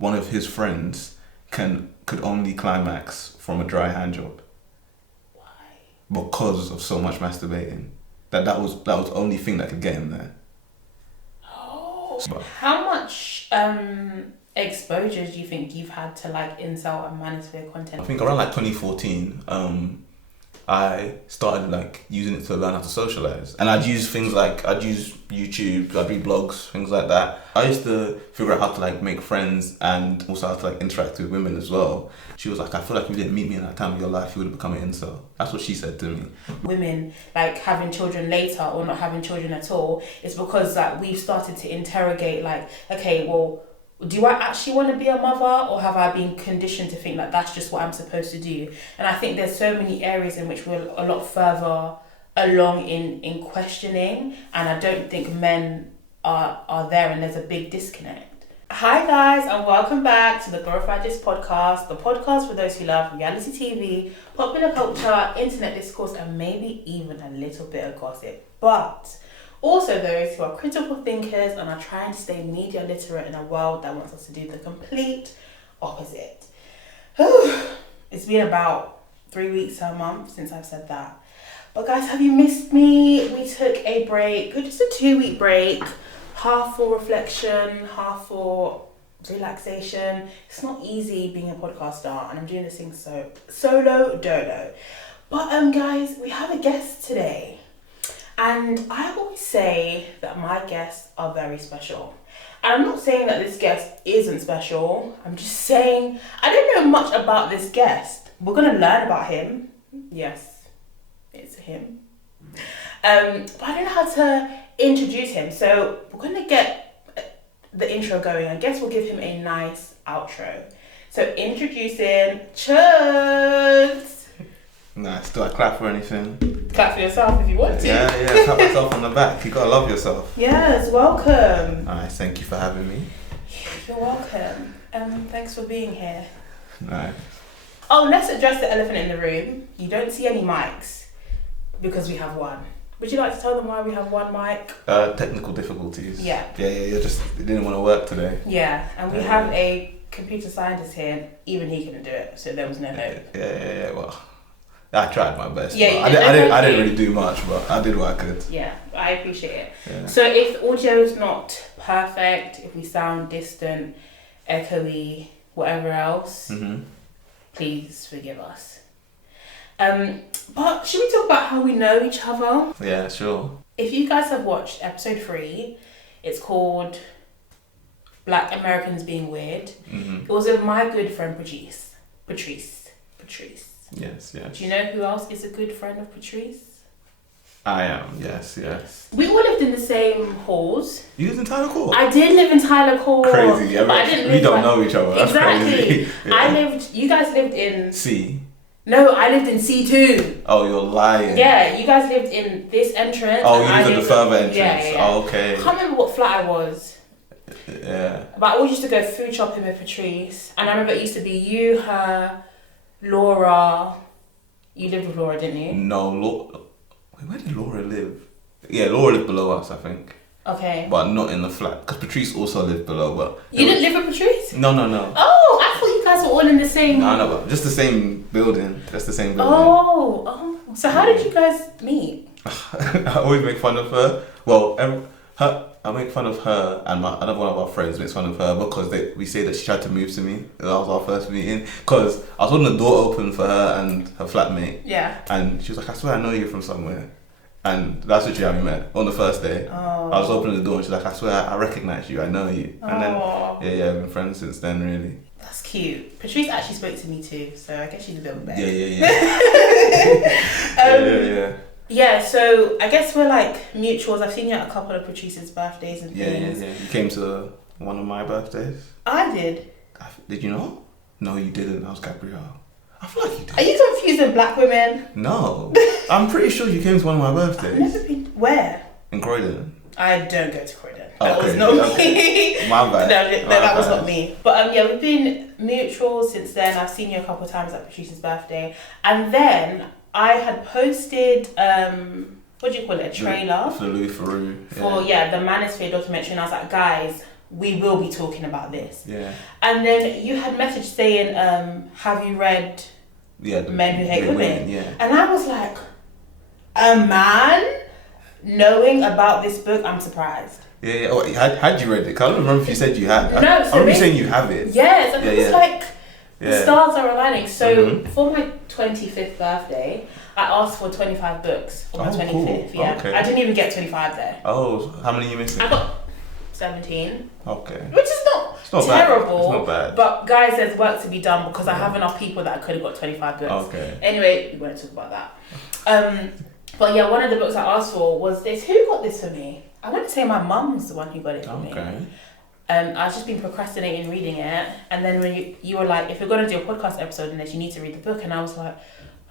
one of his friends could only climax from a dry hand job. Why? Because of so much masturbating. That was the only thing that could get him there. Oh. How much exposure do you think you've had to like incel and manosphere content? I think around like 2014, I started like using it to learn how to socialize, and I'd use YouTube, I'd read blogs, things like that. I used to figure out how to like make friends and also how to like interact with women as well. She was like, I feel like if you didn't meet me in that time of your life, you would have become an incel. That's what she said to me. Women like having children later or not having children at all, it's because like we've started to interrogate like, okay, well, do I actually want to be a mother, or have I been conditioned to think that that's just what I'm supposed to do? And I think there's so many areas in which we're a lot further along in questioning, and I don't think men are there, and there's a big disconnect. Hi guys, and welcome back to the Glorified Jist podcast, the podcast for those who love reality TV, popular culture, internet discourse, and maybe even a little bit of gossip. But also those who are critical thinkers and are trying to stay media literate in a world that wants us to do the complete opposite. It's been about 3 weeks to a month since I've said that. But guys, have you missed me? We took a break, just a 2-week break, half for reflection, half for relaxation. It's not easy being a podcaster, and I'm doing this thing solo dolo. But guys, we have a guest today. And I always say that my guests are very special. And I'm not saying that this guest isn't special. I'm just saying I don't know much about this guest. We're going to learn about him. Yes, it's him. But I don't know how to introduce him. So we're going to get the intro going. I guess we'll give him a nice outro. So introducing Chuds. Nice. Do I clap or anything? Clap for yourself if you want to. Yeah, pat myself on the back. You gotta love yourself. Yes, welcome. Nice, thank you for having me. You're welcome. Thanks for being here. Nice. Oh, let's address the elephant in the room. You don't see any mics because we have one. Would you like to tell them why we have one mic? Technical difficulties. Yeah. Yeah. Just it didn't want to work today. Yeah, and we have a computer scientist here. Even he couldn't do it, so there was no hope. Yeah. Well, I tried my best. Yeah, I didn't really do much, but I did what I could. Yeah, I appreciate it. Yeah. So if audio is not perfect, if we sound distant, echoey, whatever else, please forgive us. But should we talk about how we know each other? Yeah, sure. If you guys have watched episode 3, it's called Black Americans Being Weird. It was with my good friend Patrice. Yes. Do you know who else is a good friend of Patrice? I am, yes. We all lived in the same halls. You lived in Tyler Court? I did live in Tyler Court. Crazy, but I didn't live we don't know each other. That's exactly. Crazy. Yeah. You guys lived in... C? No, I lived in C2. Oh, you're lying. Yeah, you guys lived in this entrance. Oh, you lived at the further entrance. Yeah. Oh, okay. I can't remember what flat I was. Yeah. But I always used to go food shopping with Patrice. And I remember it used to be you, her, Laura... You lived with Laura, didn't you? No, where did Laura live? Yeah, Laura lived below us, I think. Okay. But not in the flat, because Patrice also lived below. But you didn't live with Patrice? No. Oh, I thought you guys were all in the same... No, but just the same building. Just the same building. Oh. So how did you guys meet? I always make fun of her. Well, I make fun of her, and another one of our friends makes fun of her because we say that she tried to move to me. That was our first meeting. Because I was holding the door open for her and her flatmate. Yeah. And she was like, I swear I know you from somewhere. And that's literally how we met on the first day. Oh. I was opening the door and she's like, I swear I recognize you, I know you. And then, yeah, we've been friends since then, really. That's cute. Patrice actually spoke to me too, so I guess she's a bit better. Yeah. Yeah, so I guess we're like mutuals. I've seen you at a couple of Patrice's birthdays and things. Yeah. You came to one of my birthdays. I did. Did you not? No, you didn't. That was Gabrielle. I feel like you did. Are you confusing black women? No. I'm pretty sure you came to one of my birthdays. I've never been... Where? In Croydon. I don't go to Croydon. Oh, that was okay. not Okay. me. My bad. No, that was not me. But yeah, we've been mutuals since then. I've seen you a couple of times at Patrice's birthday. And then I had posted, what do you call it, a trailer? For Louis Theroux. For, the Manosphere documentary. And I was like, guys, we will be talking about this. Yeah. And then you had message saying, have you read Men Who Hate Women? Yeah. And I was like, a man knowing about this book, I'm surprised. Yeah. Oh, had you read it? 'Cause I don't remember if you said you had. No, I remember you saying you have it. Yes, and it was like, the stars are aligning. So for my 25th birthday, I asked for 25 books for my 25th. Cool. Yeah, Okay. I didn't even get 25 there. Oh, how many are you missing? I got 17. Okay. Which is not not terrible. Bad. It's not bad. But guys, there's work to be done because I have enough people that I could have got 25 books. Okay. Anyway, we won't talk about that. But yeah, one of the books I asked for was this. Who got this for me? I want to say my mum was the one who got it for me. Okay. I've just been procrastinating reading it, and then when you were like, if you're going to do a podcast episode on this, you need to read the book, and I was like,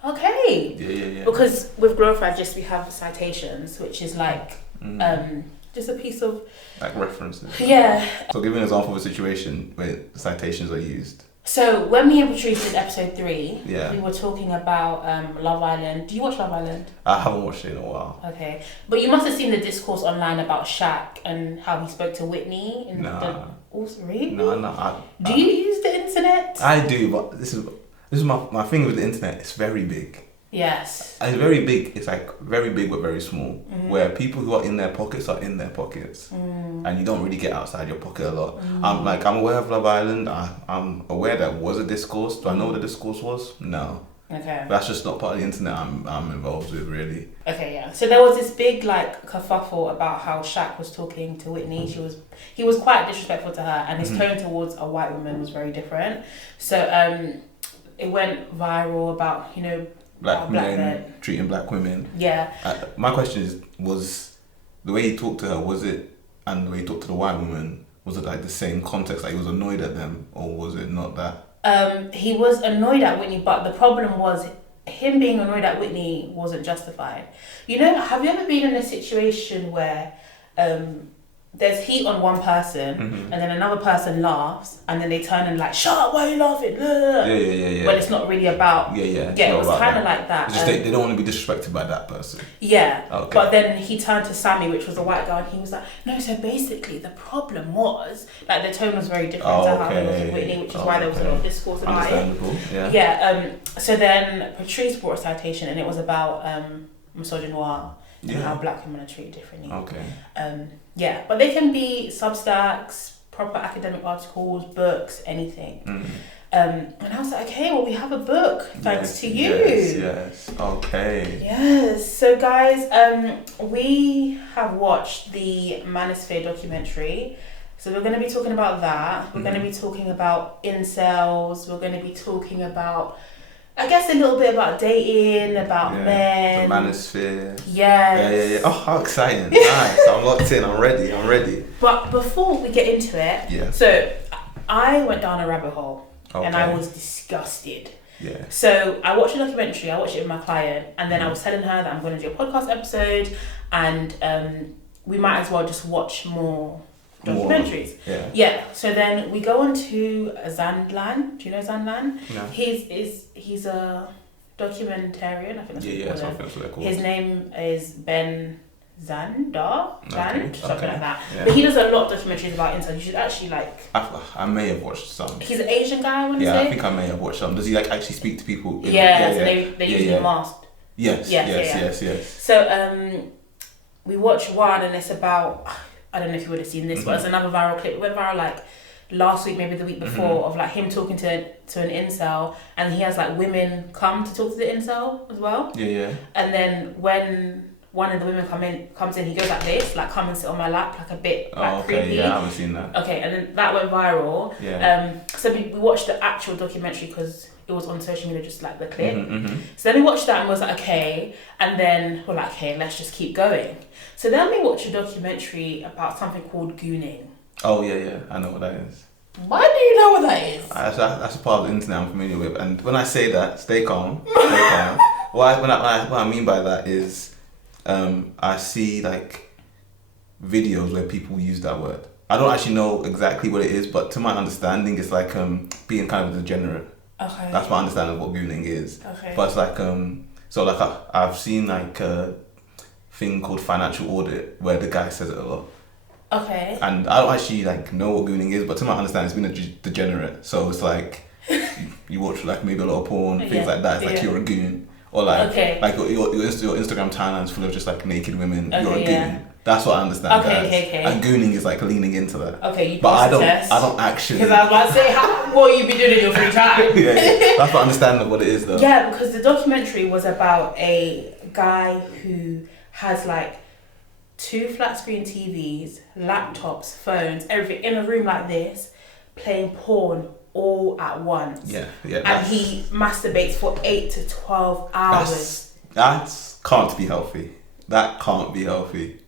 okay. Yeah. Because with Glorified Jist, we have citations, which is like just a piece of like references. Yeah. So give me an example of a situation where citations are used. So when me and Patrice did episode 3, Yeah. we were talking about Love Island. Do you watch Love Island? I haven't watched it in a while. Okay, but you must have seen the discourse online about Shaq and how he spoke to Whitney. In really? No. Do you use the internet? I do, but this is my thing with the internet. It's very big. Yes. It's very big. It's like very big but very small. Where people who are in their pockets are in their pockets, and you don't really get outside your pocket a lot. I'm aware of Love Island. I'm aware that was a discourse. Do I know what the discourse was? No. Okay. That's just not part of the internet I'm involved with, really. Okay, yeah. So there was this big like kerfuffle about how Shaq was talking to Whitney. He was quite disrespectful to her, and his tone towards a white woman was very different. So it went viral about Black men treating black women. Yeah. My question was the way he talked to her, was it, and the way he talked to the white woman, was it like the same context, like he was annoyed at them, or was it not that? He was annoyed at Whitney, but the problem was him being annoyed at Whitney wasn't justified. Have you ever been in a situation where there's heat on one person and then another person laughs and then they turn and like, shut up, why are you laughing? Yeah. Well, it's not really about... Yeah, it was kind of like that. It's just they don't want to be disrespected by that person. Yeah, okay. But then he turned to Sammy, which was a white guy, and he was like, no, so basically the problem was... Like, the tone was very different to how it was with Whitney, which is why there was a lot of discourse about it. Yeah. So then Patrice brought a citation, and it was about misogynoir and how black women are treated differently. Okay. Yeah, but they can be Substacks, proper academic articles, books, anything. And I was like, okay, well, we have a book thanks to you. Yes. Okay. Yes. So, guys, we have watched the Manosphere documentary. So we're going to be talking about that. We're going to be talking about incels. We're going to be talking about, I guess, a little bit about dating, about men. The Manosphere. Yes. Yeah. Oh, how exciting. Nice. I'm locked in. I'm ready. But before we get into it, so I went down a rabbit hole and I was disgusted. Yeah. So I watched a documentary, I watched it with my client, and then I was telling her that I'm going to do a podcast episode and we might as well just watch more documentaries. Yeah. So then we go on to Zandlan. Do you know Zandlan? No. He's a documentarian. I think that's what that's what they're called. His name is Ben Zander, something like that. Yeah. But he does a lot of documentaries about incels. You should actually I may have watched some. He's an Asian guy, I want to say. Yeah, I think I may have watched some. Does he actually speak to people? So they usually masked. Yes. So we watched one, and it's about, I don't know if you would have seen this, but it's another viral clip. It went viral last week, maybe the week before, of him talking to an incel, and he has women come to talk to the incel as well. Yeah. And then when one of the women comes in, he goes like this, come and sit on my lap, a bit creepy. Yeah, I haven't seen that. Okay, and then that went viral. Yeah. So we watched the actual documentary because it was on social media, just the clip. So then we watched that and was like, okay, and then we're like, okay, let's just keep going. So then we watched a documentary about something called Gooning. Oh yeah, I know what that is. Why do you know what that is? That's a part of the internet I'm familiar with, and when I say that, stay calm. What I mean by that is, I see videos where people use that word. I don't actually know exactly what it is, but to my understanding, it's being kind of a degenerate. Okay. That's my understanding of what Gooning is. Okay. But it's I've seen a thing called financial audit where the guy says it a lot. Okay. And I don't actually like know what gooning is, but to my understanding, it's been a degenerate. So it's like you watch like maybe a lot of porn, things like that. It's like you're a goon, or like your Instagram timeline's full of just like naked women. You're a goon. That's what I understand. Okay. And gooning is like leaning into that. Okay, you but I don't actually. Because I was about to say, what you be doing in your free time? yeah. That's what I understand what it is though. Yeah, because the documentary was about a guy who has like 2 flat screen TVs, laptops, phones, everything in a room like this, playing porn all at once. Yeah. And he masturbates for 8 to 12 hours. That can't be healthy. That can't be healthy.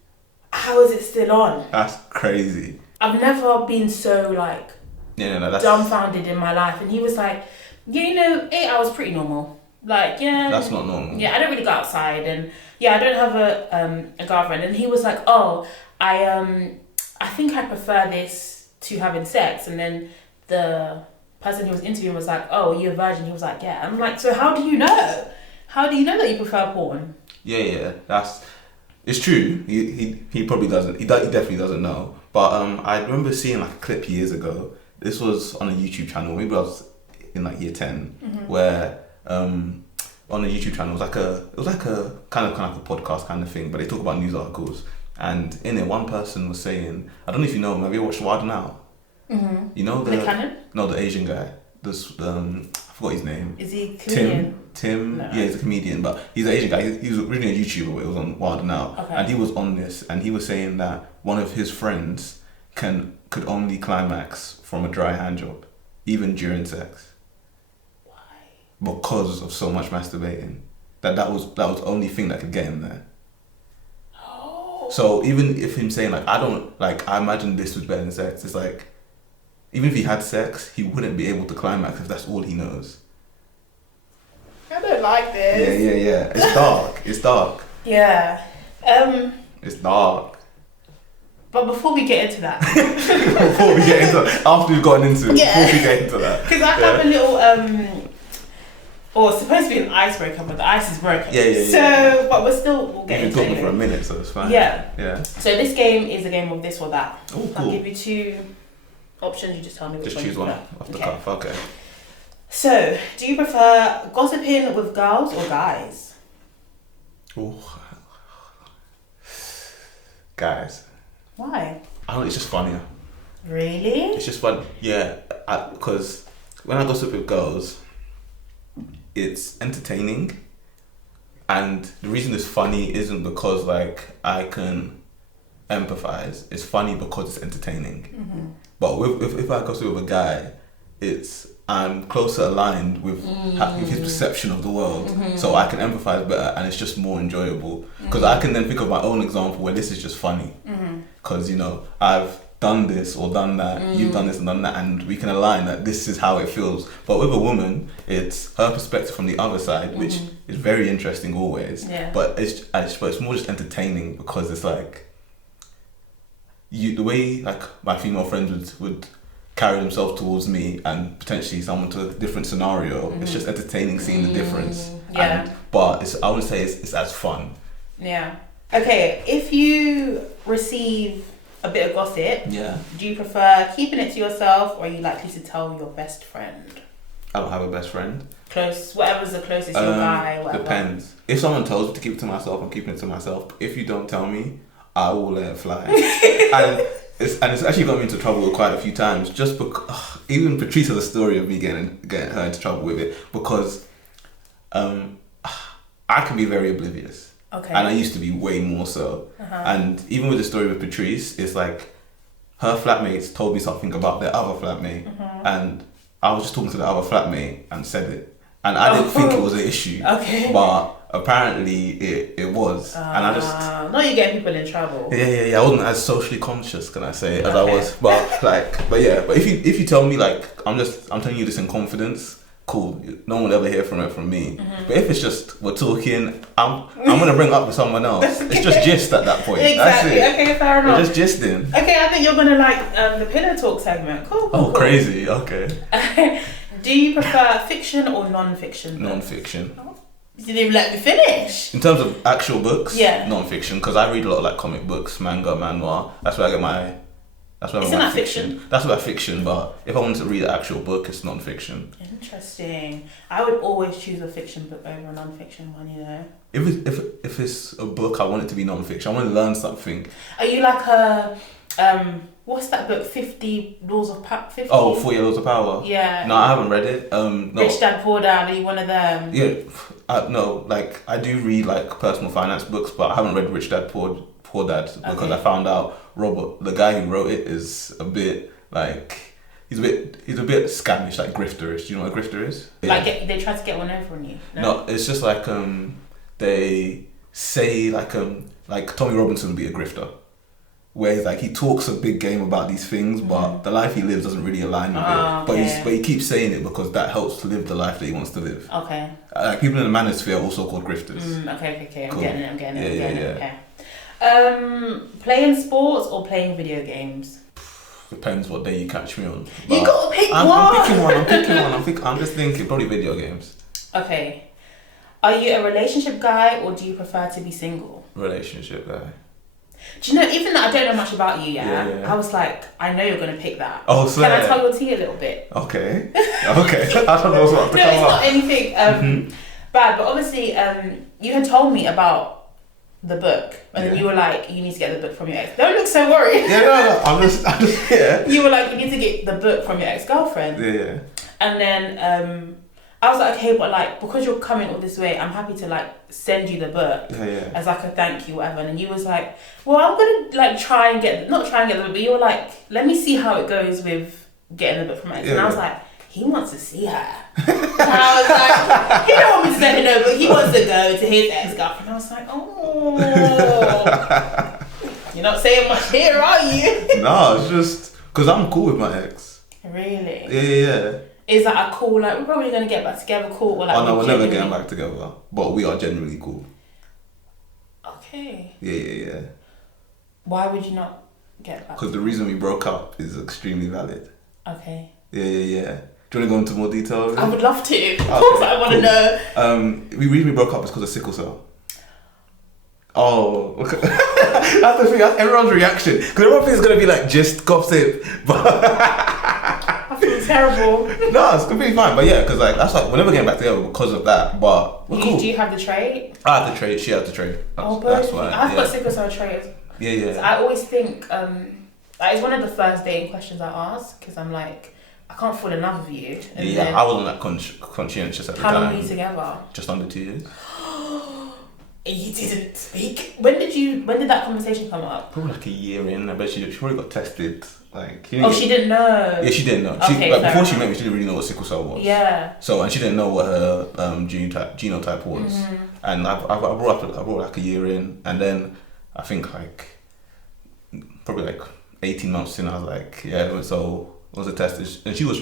How is it still on? That's crazy. I've never been so like that's dumbfounded in my life. And he was like, 8 hours pretty normal. Like, that's not normal. Yeah, I don't really go outside, and I don't have a girlfriend. And he was like, I think I prefer this to having sex. And then the person he was interviewing was like, oh, you're a virgin? He was like, yeah. I'm like, so how do you know? How do you know that you prefer porn? Yeah, it's true. He probably doesn't. He definitely doesn't know. But I remember seeing like a clip years ago. This was on a YouTube channel. Maybe I was in like year 10, where on a YouTube channel it was like a kind of like a podcast kind of thing, but they talk about news articles. And in it, one person was saying, I don't know if you know him. Have you watched Wild 'N Out? Mm-hmm. You know the Cannon? No, the Asian guy. This I forgot his name. Is he comedian? Tim. No. Yeah, he's a comedian, but he's an Asian guy. He was originally a YouTuber, but it was on Wild 'N Out. Okay. And he was on this, and he was saying that one of his friends could only climax from a dry hand job, even during sex. Why? Because of so much masturbating. That was the only thing that could get him there. Oh. So even if him saying like I imagine this was better than sex, it's like even if he had sex, he wouldn't be able to climax if that's all he knows. I don't like this. Yeah. It's dark. Yeah. It's dark. But before we get into that. After we've gotten into it, before we get into that. Because I have a little, it's supposed to be an icebreaker, but the ice is broken. Yeah. So, but we'll get into it. We've been talking for a minute, so it's fine. Yeah. So this game is a game of this or that. Oh, cool. I'll give you 2 options, you just tell me which one. Just choose one off the cuff, okay. So, do you prefer gossiping with girls or guys? Ooh. Guys. Why? I don't know, it's just funnier. Really? It's just fun. Yeah, because when I gossip with girls, it's entertaining. And the reason it's funny isn't because like I can empathize. It's funny because it's entertaining. Mm-hmm. But if I gossip with a guy, I'm closer aligned with his perception of the world, so I can empathize better, and it's just more enjoyable. Because I can then think of my own example where this is just funny. Because I've done this or done that, you've done this and done that, and we can align that this is how it feels. But with a woman, it's her perspective from the other side, which is very interesting always. Yeah. But it's more just entertaining because it's like the way like my female friends would carry themselves towards me and potentially someone to a different scenario. It's just entertaining seeing the difference. Yeah. But I would say it's as fun. Yeah. Okay, if you receive a bit of gossip, do you prefer keeping it to yourself, or are you likely to tell your best friend? I don't have a best friend. Close, whatever's the closest, your guy, whatever. Depends. If someone tells me to keep it to myself, I'm keeping it to myself. If you don't tell me, I will let it fly. and it's actually got me into trouble quite a few times, just because even Patrice has a story of me getting her into trouble with it, because I can be very oblivious. Okay. And I used to be way more so. And even with the story with Patrice, it's like her flatmates told me something about their other flatmate, and I was just talking to the other flatmate and said it, and I didn't think it was an issue. Okay. But apparently it was, and I just. No, you're getting people in trouble. Yeah. I wasn't as socially conscious, can I say, as I was, but if you tell me like I'm telling you this in confidence. Cool. No one will ever hear from it from me. But if it's just we're talking, I'm gonna bring up with someone else. It's just gist at that point. Exactly. That's it. Okay, fair enough. We're just gisting. Okay, I think you're gonna like the pillow talk segment. Cool. Crazy. Okay. Do you prefer fiction or non-fiction? Non-fiction. You didn't even let me finish. In terms of actual books, Yeah. non-fiction, because I read a lot of like comic books, manga, manhwa. That's where I get my. That's where I get my fiction. That's where fiction. But if I wanted to read an actual book, it's non-fiction. Interesting. I would always choose a fiction book over a non-fiction one. You know. If it's a book, I want it to be non-fiction. I want to learn something. Are you like a what's that book? 50 Laws of Power. 40 Laws of Power. Yeah. No, I haven't read it. No. Rich Dad Poor Dad. Are you one of them? Yeah. No, like I do read like personal finance books, but I haven't read Rich Dad Poor Dad because I found out Robert, the guy who wrote it, is a bit like he's a bit scamish, like grifterish. Do you know what a grifter is? Yeah. Like they try to get one over on you. No, it's just like they say like Tommy Robinson would be a grifter. Where he's like he talks a big game about these things, but the life he lives doesn't really align with it. But he keeps saying it because that helps to live the life that he wants to live. Okay. Like people in the Manosphere are also called grifters. Okay. Cool. I'm getting it. Okay. Playing sports or playing video games? Depends what day you catch me on. You gotta pick one. I'm picking one. I'm just thinking probably video games. Okay. Are you a relationship guy or do you prefer to be single? Relationship guy. Do you know, even though I don't know much about you, yeah. I was like, I know you're going to pick that. Oh, so can I tell your tea a little bit? Okay. I don't know what to No, it's not anything bad, but obviously you had told me about the book and then you were like, you need to get the book from your ex. Don't look so worried. Yeah, no, I'm just yeah. You were like, you need to get the book from your ex-girlfriend. Yeah. And then I was like, okay, but like, because you're coming all this way, I'm happy to like send you the book as like a thank you, whatever. And then you was like, well, I'm gonna like not try and get the book, but you were like, let me see how it goes with getting the book from my ex. And I was like, he wants to see her. And I was like, he don't want me to let her know, but he wants to go to his ex-girlfriend. I was like, oh, you're not saying much here, are you? No, it's just because I'm cool with my ex. Really? Yeah. Is that a cool, like, we're probably going to get back together, cool? Or like, oh no, we're never getting back together. But we are genuinely cool. Okay. Yeah. Why would you not get back? Because the reason we broke up is extremely valid. Okay. Yeah. Do you want to go into more detail? I would love to. Of course, I want to know. The reason we broke up is because of sickle cell. Oh, okay. That's the thing. That's everyone's reaction. Because everyone thinks it's going to be like just gossip. But I feel terrible. No, it's completely fine. But yeah, because like that's like we're never getting back together because of that. But we're cool. Do you have the trait? I have the trait. She has the trait. That's why. I've got sickle cell traits. Yeah. So I always think like it's one of the first dating questions I ask because I'm like, I can't fall in love with you. And then, I wasn't that conscientious at the time. How long were you together? Just under 2 years. You didn't speak. When did that conversation come up? Probably like a year in. I bet she probably got tested. Like she didn't know. Yeah, she didn't know. Before she met me, she didn't really know what sickle cell was. Yeah. So and she didn't know what her genotype was. Mm-hmm. And I brought like a year in, and then I think like probably like 18 months in, I was like, yeah. So it was a test, and she was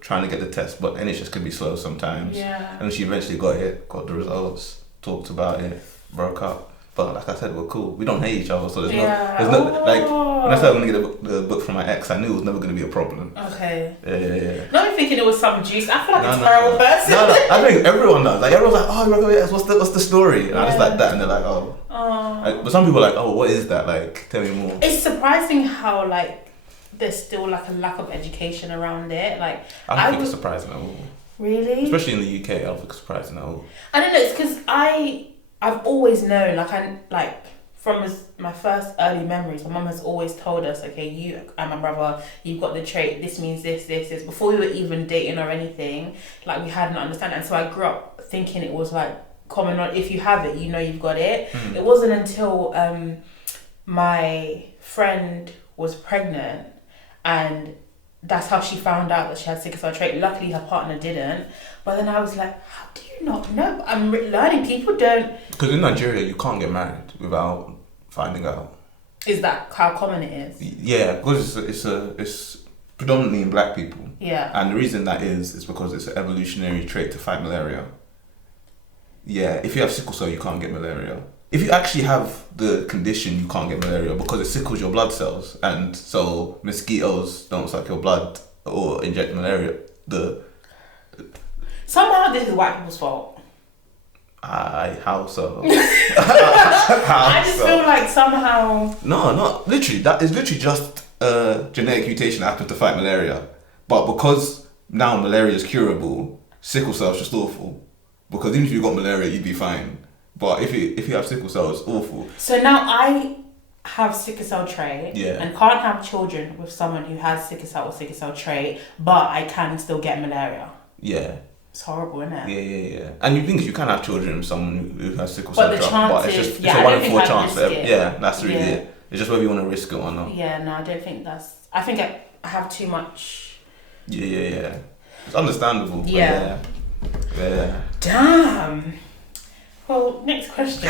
trying to get the test, but NHS can be slow sometimes. Yeah. And she eventually got the results, talked about it, broke up. But like I said, we're cool. We don't hate each other, so there's no like. When I said I'm gonna get the book from my ex, I knew it was never gonna be a problem. Okay. Yeah. Not me thinking it was some juice. I feel like a terrible person. No, I think everyone does. Like everyone's like, oh, you my ex. What's the story? And I just like that, and they're like, oh. But some people are like, oh, what is that? Like, tell me more. It's surprising how like there's still like a lack of education around it. Like I don't think it's surprising at all. Really? Especially in the UK, I don't think it's surprising at all. I don't know. It's because I've always known, from my first early memories, my mum has always told us, okay, you and my brother, you've got the trait, this means this. Before we were even dating or anything, like we had an understanding. And so I grew up thinking it was like common, if you have it, you know you've got it. Mm. It wasn't until my friend was pregnant and that's how she found out that she had sickle cell trait. Luckily her partner didn't. But then I was like, how do you not know? I'm learning. People don't. Because in Nigeria, you can't get married without finding out. Is that how common it is? Yeah, because it's predominantly in black people. Yeah. And the reason that is because it's an evolutionary trait to fight malaria. Yeah, if you have sickle cell, you can't get malaria. If you actually have the condition, you can't get malaria because it sickles your blood cells, and so mosquitoes don't suck your blood or inject malaria. Somehow this is white people's fault. How so? I just feel like somehow... No, not literally. That is literally just a genetic mutation that happened to fight malaria. But because now malaria is curable, sickle cell is just awful. Because even if you got malaria, you'd be fine. But if you have sickle cell, it's awful. So now I have sickle cell trait and can't have children with someone who has sickle cell or sickle cell trait, but I can still get malaria. Yeah. It's horrible, isn't it? Yeah. And you think you can have children with someone who has sickle cell, but it's just I a don't 1 in 4 chance. Yeah, that's really it. It's just whether you want to risk it or not. Yeah, no, I don't think that's... I think I have too much... Yeah. It's understandable. Yeah. Yeah. Damn. Well, next question.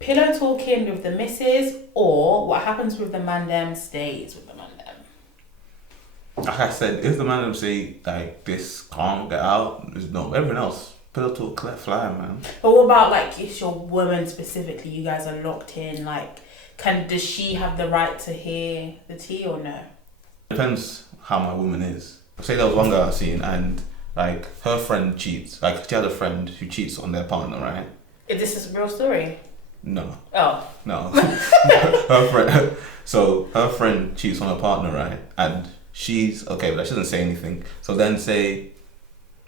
Pillow talking with the missus, or what happens with the man them stays with the man them? Like I said, if the man them say like this, can't get out, there's no everyone else. Pillow talk, let fly, man. But what about like if your woman specifically, you guys are locked in, like does she have the right to hear the tea or no? Depends how my woman is. Say there was one girl I seen and like her friend cheats. Like she had a friend who cheats on their partner, right? Is this a real story? No. Oh. No. Her friend cheats on her partner, right? And she's okay, but she doesn't say anything. So then say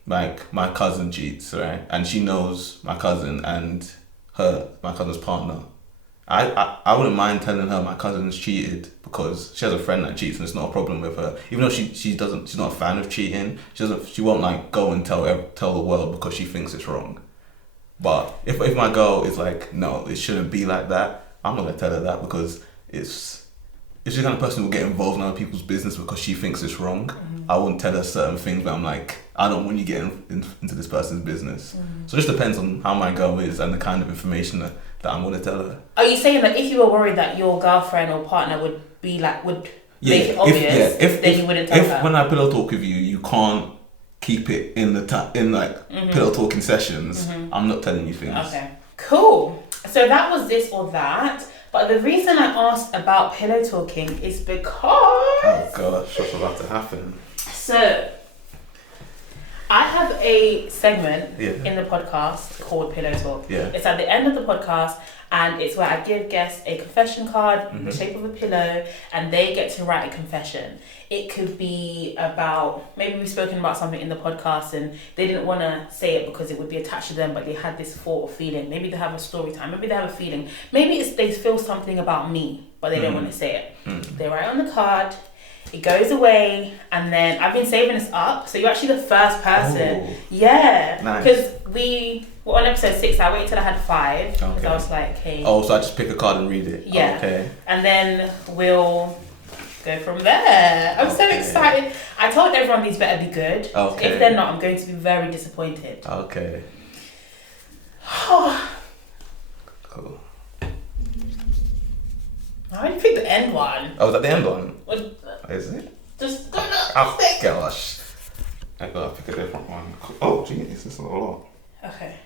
like my cousin cheats, right? And she knows my cousin and my cousin's partner. I wouldn't mind telling her my cousin's cheated because she has a friend that cheats and it's not a problem with her. Even though she's not a fan of cheating, she won't like go and tell the world because she thinks it's wrong. But if my girl is like, no, it shouldn't be like that, I'm not gonna tell her that because it's the kind of person who will get involved in other people's business because she thinks it's wrong. Mm-hmm. I won't tell her certain things, but I'm like, I don't want you getting into this person's business. Mm-hmm. So it just depends on how my girl is and the kind of information that I'm gonna tell her. Are you saying that if you were worried that your girlfriend or partner would make it obvious, then you wouldn't tell her? If when I pillow talk with you, you can't keep it in pillow talking sessions, I'm not telling you things. Okay, cool. So that was this or that. But the reason I asked about pillow talking is because... Oh gosh, what's about to happen? So, I have a segment in the podcast called Pillow Talk. Yeah. It's at the end of the podcast and it's where I give guests a confession card in the shape of a pillow and they get to write a confession. It could be about, maybe we've spoken about something in the podcast and they didn't want to say it because it would be attached to them, but they had this thought or feeling. Maybe they have a story time, maybe they have a feeling. Maybe they feel something about me, but they don't want to say it. They write on the card, it goes away, and then I've been saving this up, so you're actually the first person. Oh, yeah. Because we were on episode 6, I waited till I had 5, because I was like, hey. Oh, so I just pick a card and read it? Yeah. Okay. And then we'll go from there. I'm so excited. I told everyone these better be good. Okay. If they're not, I'm going to be very disappointed. Okay. Cool. I already picked the end one. Oh, is that the end one? Is it? Just go oh, gosh. I gotta pick a different one. Oh, jeez, this is a lot. Okay.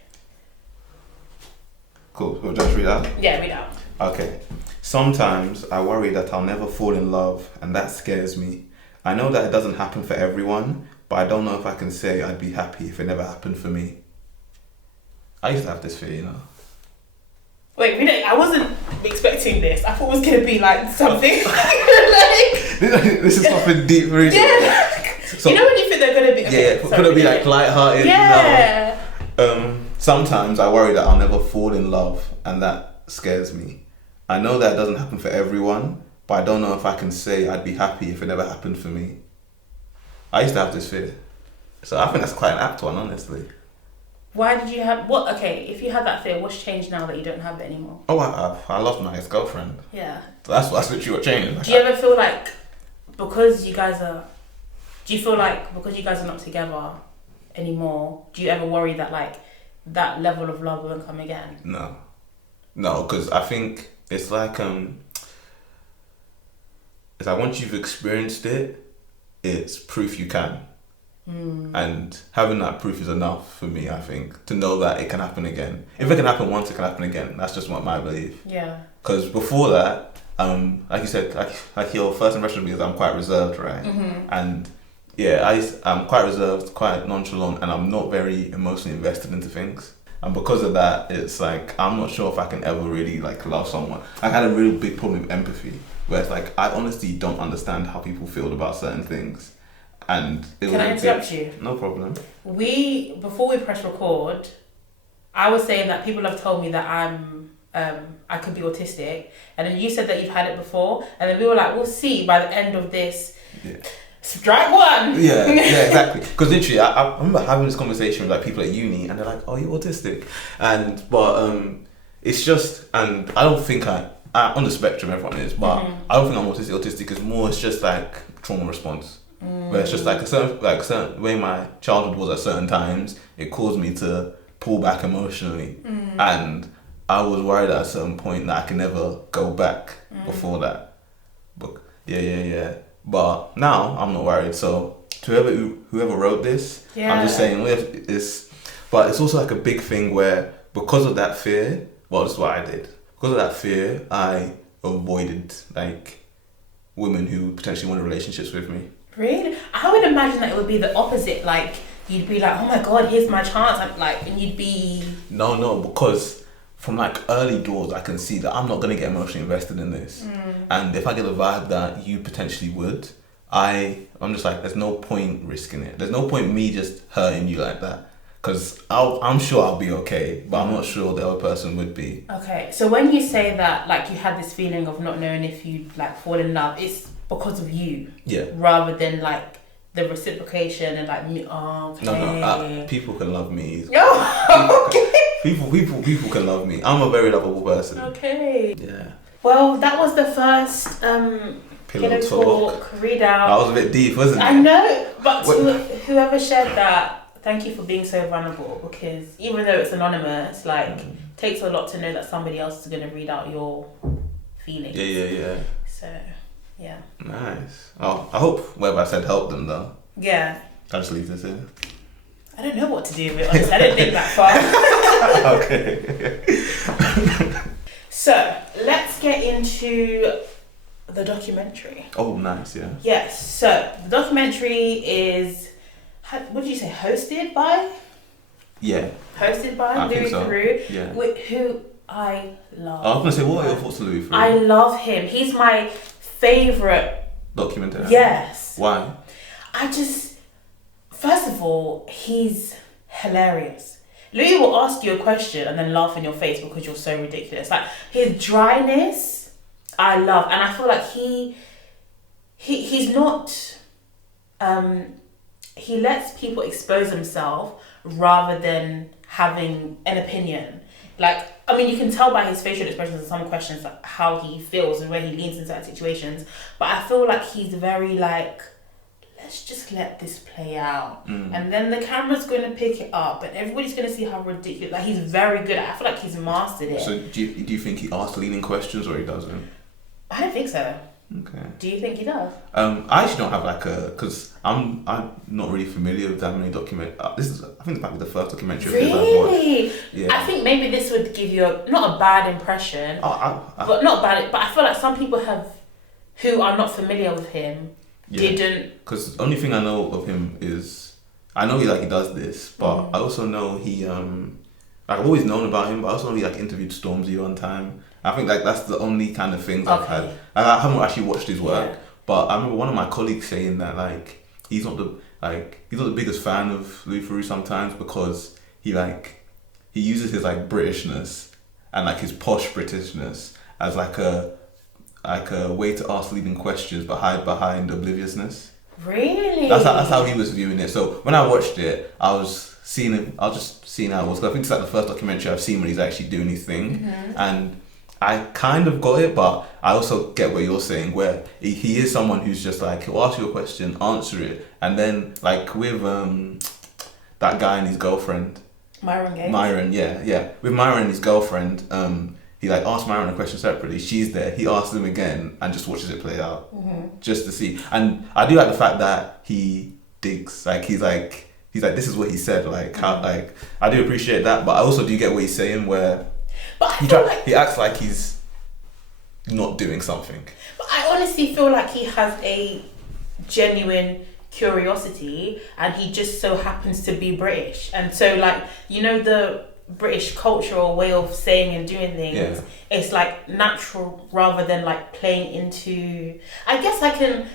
Cool. We'll just read out? Yeah, read out. Okay. Sometimes I worry that I'll never fall in love, and that scares me. I know that it doesn't happen for everyone, but I don't know if I can say I'd be happy if it never happened for me. I used to have this fear, you know. Wait, really? I wasn't expecting this. I thought it was going to be like something this is something deep, really. Yeah. So, you know when you think they're going to be... Okay, could it be like light-hearted? Yeah. No. Sometimes I worry that I'll never fall in love, and that scares me. I know that doesn't happen for everyone, but I don't know if I can say I'd be happy if it never happened for me. I used to have this fear. So I think that's quite an apt one, honestly. Why did you have... What? Okay, if you had that fear, what's changed now that you don't have it anymore? Oh, I lost my ex-girlfriend. Yeah. So that's literally what changed. Do you ever feel like, because you guys are... Do you feel like, because you guys are not together anymore, do you ever worry that, like, that level of love won't come again? No. No, because I think it's like once you've experienced it, it's proof you can. And having that proof is enough for me, I think, to know that it can happen again. If it can happen once, it can happen again. That's just what my belief. Yeah. Because before that, like you said, like your first impression of me is I'm quite reserved, right? And I'm quite reserved, quite nonchalant, and I'm not very emotionally invested into things. And because of that, it's like I'm not sure if I can ever really like love someone. I had a real big problem with empathy, where it's like I honestly don't understand how people feel about certain things. And can I interrupt you? No problem. Before we press record, I was saying that people have told me that I could be autistic, and then you said that you've had it before, and then we were like, we'll see by the end of this. Yeah. Strike one. Yeah, exactly. Because literally, I remember having this conversation with like people at uni, and they're like, "Oh, you're autistic," but it's just, and I don't think I on the spectrum everyone is, but I don't think I'm autistic. It's more, it's just like trauma response, where it's just like a certain way my childhood was at certain times. It caused me to pull back emotionally, and I was worried at a certain point that I can never go back before that. But yeah. But now I'm not worried. So to whoever wrote this, I'm just saying but it's also like a big thing where because of that fear, well, this is what I did. Because of that fear, I avoided like women who potentially wanted relationships with me. Really? I would imagine that it would be the opposite. Like you'd be like, oh my god, here's my chance. And you'd be. No, because from like early doors, I can see that I'm not going to get emotionally invested in this. And if I get a vibe that you potentially would, I'm just like, there's no point risking it. There's no point me just hurting you like that. Because I'm sure I'll be okay, but I'm not sure the other person would be. Okay, so when you say that, like you had this feeling of not knowing if you'd like fall in love, it's because of you. Yeah. Rather than like the reciprocation and like me. Oh, okay. No, people can love me. Okay. People can love me. I'm a very lovable person. Okay. Yeah. Well, that was the first Pillow Talk readout. That was a bit deep, wasn't it? I know, but whoever shared that, thank you for being so vulnerable, because even though it's anonymous, like takes a lot to know that somebody else is going to read out your feelings. Yeah. So, yeah. Nice. Oh, I hope whatever I said helped them though. Yeah. I'll just leave this here. I don't know what to do with it, honestly. I didn't think that far. Okay. So, let's get into the documentary. Oh, nice, yeah. Yes, so the documentary is, what did you say, hosted by? Yeah. Hosted by Louis Theroux, yeah. Who I love. I was going to say, what are your thoughts on Louis Theroux? I love him. He's my favourite. Documentary? Yes. Why? First of all, he's hilarious. Louis will ask you a question and then laugh in your face because you're so ridiculous. Like, his dryness, I love. And I feel like he's not... he lets people expose themselves rather than having an opinion. Like, I mean, you can tell by his facial expressions and some questions like how he feels and where he leans in certain situations. But I feel like he's very like, let's just let this play out. And then the camera's going to pick it up and everybody's going to see how ridiculous... Like, he's very good at it. I feel like he's mastered it. So do you think he asks leading questions or he doesn't? I don't think so. Okay. Do you think he does? I actually don't have like because I'm not really familiar with that many I think this might be the first documentary of his I've watched. Yeah. I think maybe this would give you not a bad impression, but not bad. But I feel like some people who are not familiar with him didn't. Because the only thing I know of him is I know he does this, but I also know he I've always known about him, but I also know he interviewed Stormzy one time. I think that's the only kind of things I've had. I haven't actually watched his work, but I remember one of my colleagues saying that he's not the biggest fan of Louis Theroux sometimes because he uses his Britishness and his posh Britishness as a way to ask leading questions but hide behind obliviousness. Really? That's how he was viewing it. So when I watched it, I was just seeing how it was. 'Cause I think it's the first documentary I've seen when he's actually doing his thing, and I kind of got it, but I also get what you're saying, where he is someone who's just he'll ask you a question, answer it, and then with that guy and his girlfriend, Myron, yeah. With Myron and his girlfriend, he asks Myron a question separately. She's there. He asks him again and just watches it play out, just to see. And I do like the fact that he digs. He's like, this is what he said. I do appreciate that, but I also do get what he's saying where. But he acts like he's not doing something. But I honestly feel like he has a genuine curiosity, and he just so happens to be British. And so, like, you know, the British cultural way of saying and doing things, it's like natural rather than like playing into. I guess I can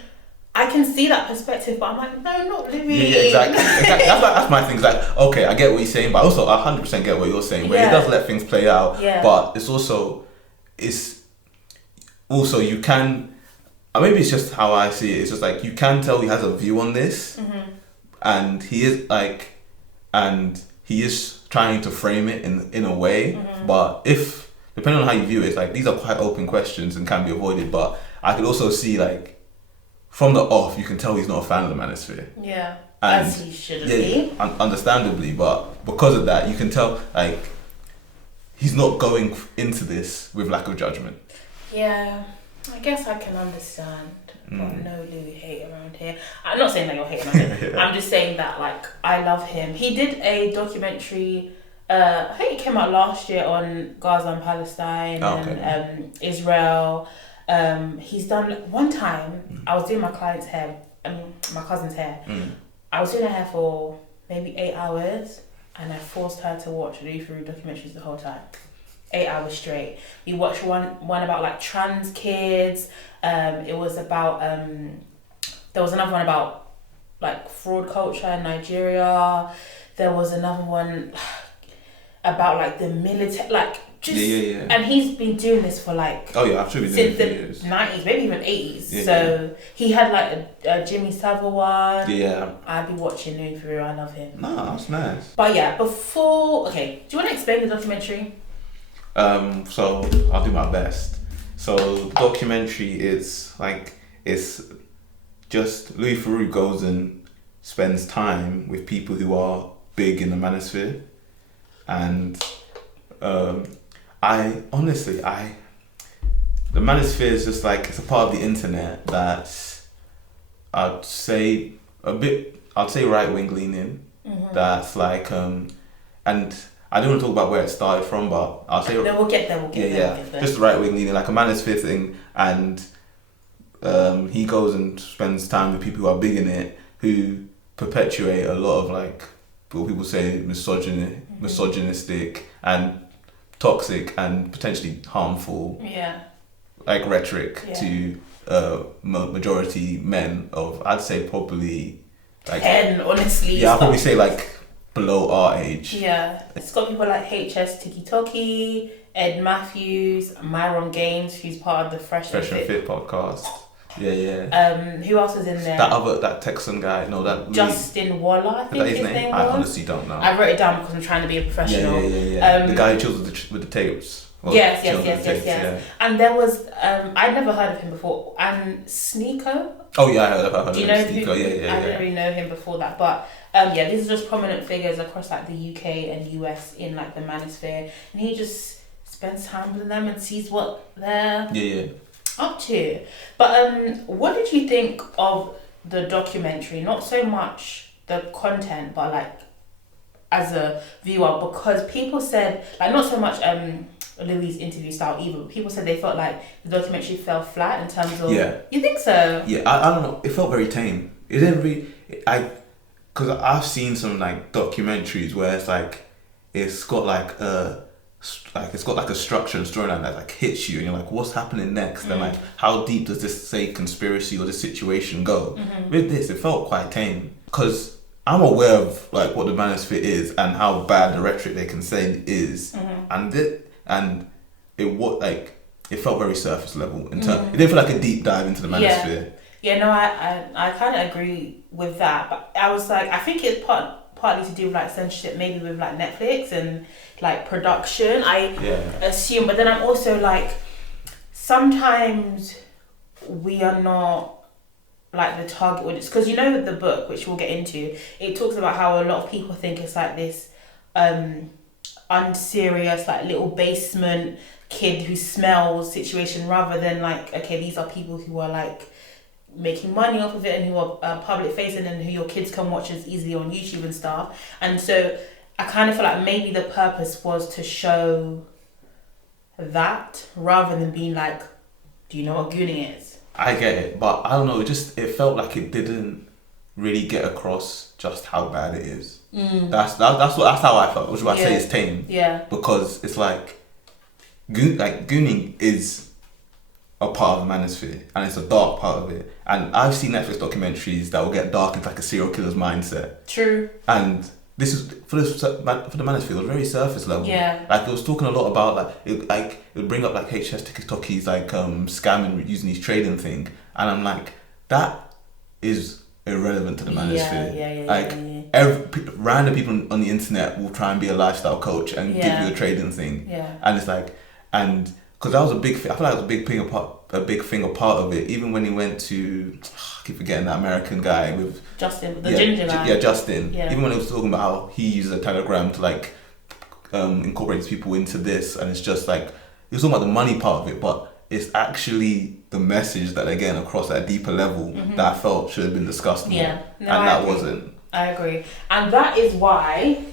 see that perspective, but I'm like, no, not Louis. Yeah, exactly. That's my thing. It's like, okay, I get what you're saying, but also 100% get what you're saying. Where he does let things play out, but it's also you can. Maybe it's just how I see it. It's just like you can tell he has a view on this, and he is trying to frame it in a way. But if depending on how you view it, it's like these are quite open questions and can be avoided. But I could also see like from the off, you can tell he's not a fan of the Manosphere. Yeah, and as he shouldn't be. Understandably, but because of that, you can tell like he's not going into this with lack of judgment. Yeah. I guess I can understand, but no Louis hate around here. I'm not saying that you're hating on him. I'm just saying that, like, I love him. He did a documentary, I think it came out last year, on Gaza and Palestine and Israel. He's done, one time, I was doing my cousin's hair. I was doing her hair for maybe 8 hours, and I forced her to watch Louis Theroux documentaries the whole time. 8 hours straight. We watched one about like trans kids. It was about there was another one about like fraud culture in Nigeria. There was another one about like the military, like just and he's been doing this for like since the 90s, maybe even 80s. So he had like a Jimmy Savile one. I'd be watching Louis Theroux. I love him. No, that's nice. But yeah, do you want to explain the documentary? So I'll do my best. So the documentary it's just Louis Theroux goes and spends time with people who are big in the Manosphere, and the Manosphere is just like, it's a part of the internet that's I'd say right wing leaning. That's like and I don't want to talk about where it started from, but I'll say... No, we'll get there. Just right wing leaning, like a Manosphere thing, and he goes and spends time with people who are big in it, who perpetuate a lot of like what people say misogynistic and toxic and potentially harmful like rhetoric to majority men of, I'd say probably like 10, honestly. I'd probably say like below our age. Yeah. It's got people like HS Tiki Toki, Ed Matthews, Myron Gaines, who's part of the Fresh and Fit podcast. Yeah. Who else was in there? That Texan guy. No, that Justin Waller, I think his name was. I honestly don't know. I wrote it down because I'm trying to be a professional. Yeah. The guy who chills with the tapes. Yes. Yeah. And there was I'd never heard of him before. And Sneeko. Oh yeah, I heard of him. Do you know Sneeko? I didn't really know him before that, but these are just prominent figures across like the UK and US in like the Manosphere, and he just spends time with them and sees what they're up to. But what did you think of the documentary? Not so much the content, but like as a viewer, because people said, like, not so much Louis' interview style either, but people said they felt like the documentary fell flat in terms of... You think so? Yeah, I don't know. It felt very tame. It didn't really... Because I've seen some like documentaries where it's like it's got like a structure and storyline that like hits you and you're like, what's happening next? And like, how deep does this say conspiracy or this situation go? With this, it felt quite tame because I'm aware of like what the Manosphere is and how bad the rhetoric they can say is, and it felt very surface level in terms. It didn't feel like a deep dive into the Manosphere. Yeah, no, I kind of agree with that, but I was like, I think it's partly to do with like censorship, maybe with like Netflix and like production. I assume, but then I'm also like, sometimes we are not like the target audience, because you know the book, which we'll get into, it talks about how a lot of people think it's like this unserious like little basement kid who smells situation, rather than like, okay, these are people who are like making money off of it and who are public facing and who your kids can watch as easily on YouTube and stuff. And so I kind of feel like maybe the purpose was to show that rather than being like, do you know what Gooning is? I get it, but I don't know, it felt like it really get across just how bad it is. That's how I felt, which is why I say it's tame. Yeah. Because it's like Gooning is a part of the Manosphere, and it's a dark part of it. And I've seen Netflix documentaries that will get dark into like a serial killer's mindset. True. And this is for the Manosphere, it was very surface level. Yeah. Like it was talking a lot about it would bring up like HS TikTokies like scamming using these trading thing, and I'm like, that is irrelevant to the Manosphere. Every random people on the internet will try and be a lifestyle coach and give you a trading thing. Yeah. And it's like, and because that was a big thing, I feel like it was a big thing, a part of it. Even when he went to, I keep forgetting that American guy with Justin, the ginger guy. Yeah, Justin. Yeah. Even when he was talking about how he uses a Telegram to like incorporate these people into this, and it's just like, he was talking about the money part of it, but it's actually the message that they're getting across at a deeper level that I felt should have been discussed more. Yeah. No, and that wasn't. I agree. And that is why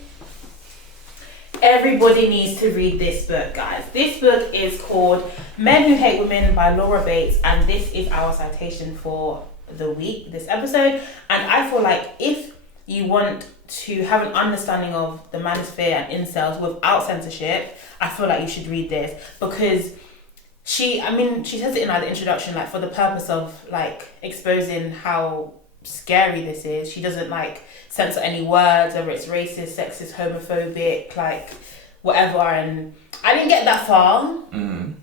everybody needs to read this book, guys. This book is called Men Who Hate Women by Laura Bates, and this is our citation for the week, this episode. And I feel like if you want to have an understanding of the Manosphere and incels without censorship, I feel like you should read this, because she says it in like the introduction, like for the purpose of like exposing how scary this is. She doesn't like censor any words, whether it's racist, sexist, homophobic, like whatever. And I didn't get that far,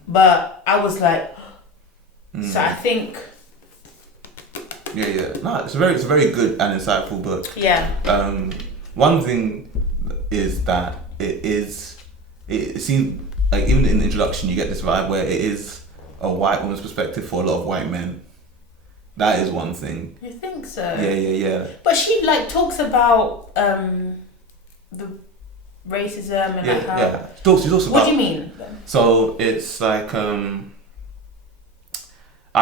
but I was like, so I think. Yeah. No, it's a very good and insightful book. Yeah. One thing is that it seems like even in the introduction you get this vibe where it is a white woman's perspective for a lot of white men. That is one thing. You think so? Yeah. But she like talks about the racism and like how. Yeah. She talks about. What do you mean? So it's like I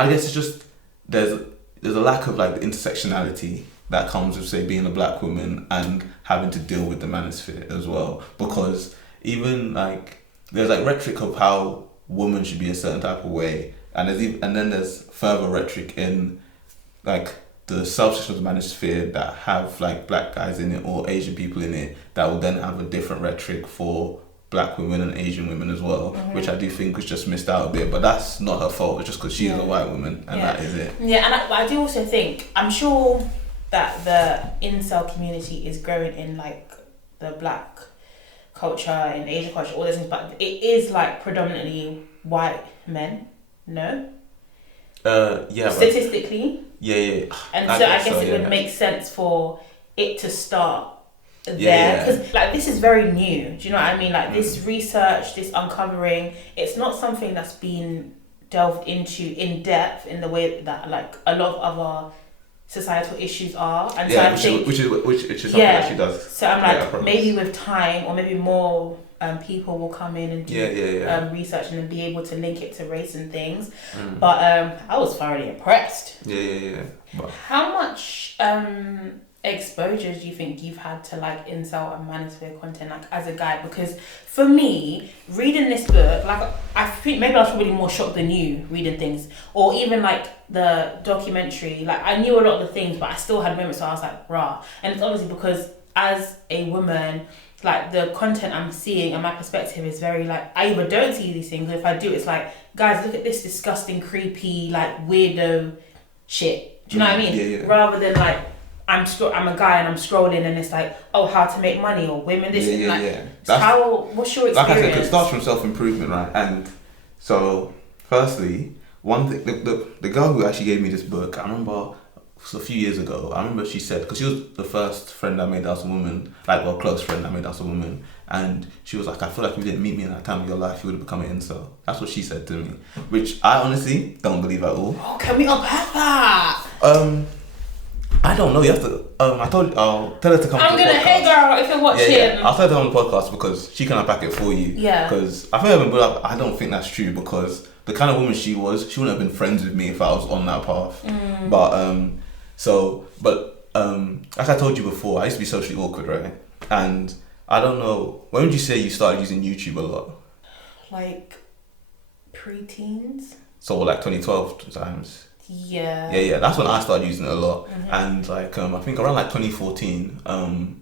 guess it's just there's a lack of like the intersectionality that comes with say being a black woman and having to deal with the Manosphere as well, because even like there's like rhetoric of how women should be a certain type of way, and then there's further rhetoric in like the subsection of the Manosphere that have like black guys in it or Asian people in it that will then have a different rhetoric for black women and Asian women as well, which I do think was just missed out a bit, but that's not her fault. It's just because she's a white woman and that is it. Yeah, and I do also think, I'm sure that the incel community is growing in like the black culture and Asian culture, all those things, but it is like predominantly white men, no? Yeah. Statistically. Yeah. And so I guess it would make sense for it to start there, because like this is very new. Do you know what I mean? Like this research, this uncovering, it's not something that's been delved into in depth in the way that like a lot of other societal issues are. And so I think which is something that she does. So I'm like, maybe with time or maybe more people will come in and do research and then be able to link it to race and things. But I was thoroughly impressed. Yeah. But how much exposure do you think you've had to like incel and manosphere content like as a guy? Because for me, reading this book, like I think maybe I was probably more shocked than you reading things, or even like the documentary, like I knew a lot of the things but I still had moments where I was like rah. And it's obviously because as a woman, like the content I'm seeing and my perspective is very like, I either don't see these things, or if I do, it's like, guys, look at this disgusting, creepy, like weirdo shit. Do you know what I mean? Yeah. Rather than like, I'm a guy and I'm scrolling and it's like, oh, how to make money or women this and like, what's your experience? Like I said, it starts from self-improvement, right? And so, firstly, one thing, the girl who actually gave me this book, I remember a few years ago, I remember she said, because she was the first friend I made as a woman, close friend I made as a woman, and she was like, I feel like if you didn't meet me in that time of your life, you would have become an incel. That's what she said to me, which I honestly don't believe at all. Oh, can we unpack that? I don't know. You have to. I'll tell her to come. I'm to the gonna, podcast. hey girl, if you're watching. Yeah. I'll tell her on the podcast because she can unpack it for you. Yeah. Because I think I don't think that's true, because the kind of woman she wouldn't have been friends with me if I was on that path. But like I told you before, I used to be socially awkward, right? And I don't know, when would you say you started using YouTube a lot? Like pre-teens. So like 2012 times. Yeah. That's when I started using it a lot. And like I think around like 2014,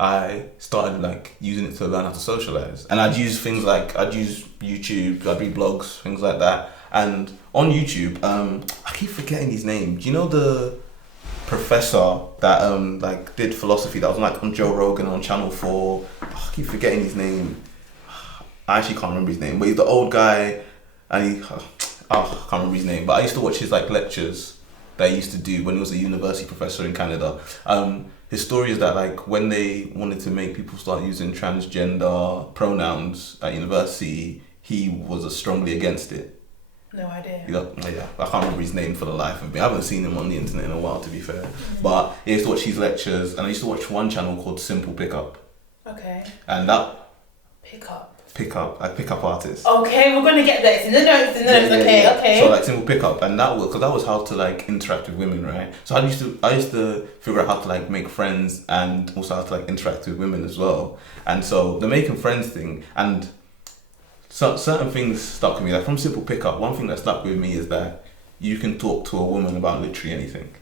I started like using it to learn how to socialize. And I'd use YouTube, I'd read blogs, things like that. And on YouTube, I keep forgetting his name. Do you know the professor that like did philosophy that was like on Joe Rogan on Channel 4? I keep forgetting his name. I actually can't remember his name, but he's the old guy, and I can't remember his name. But I used to watch his like lectures that he used to do when he was a university professor in Canada. His story is that like when they wanted to make people start using transgender pronouns at university, he was strongly against it. No idea. I can't remember his name for the life of me. I haven't seen him on the internet in a while, to be fair. But I used to watch his lectures, and I used to watch one channel called Simple Pickup. Okay. And that pick up artists. Okay, we're gonna get that. It's in the notes. Okay. So like Simple Pickup, and that was how to like interact with women, right? So I used to figure out how to like make friends and also how to like interact with women as well. And so the making friends thing, and so certain things stuck with me. Like from Simple Pickup, one thing that stuck with me is that you can talk to a woman about literally anything,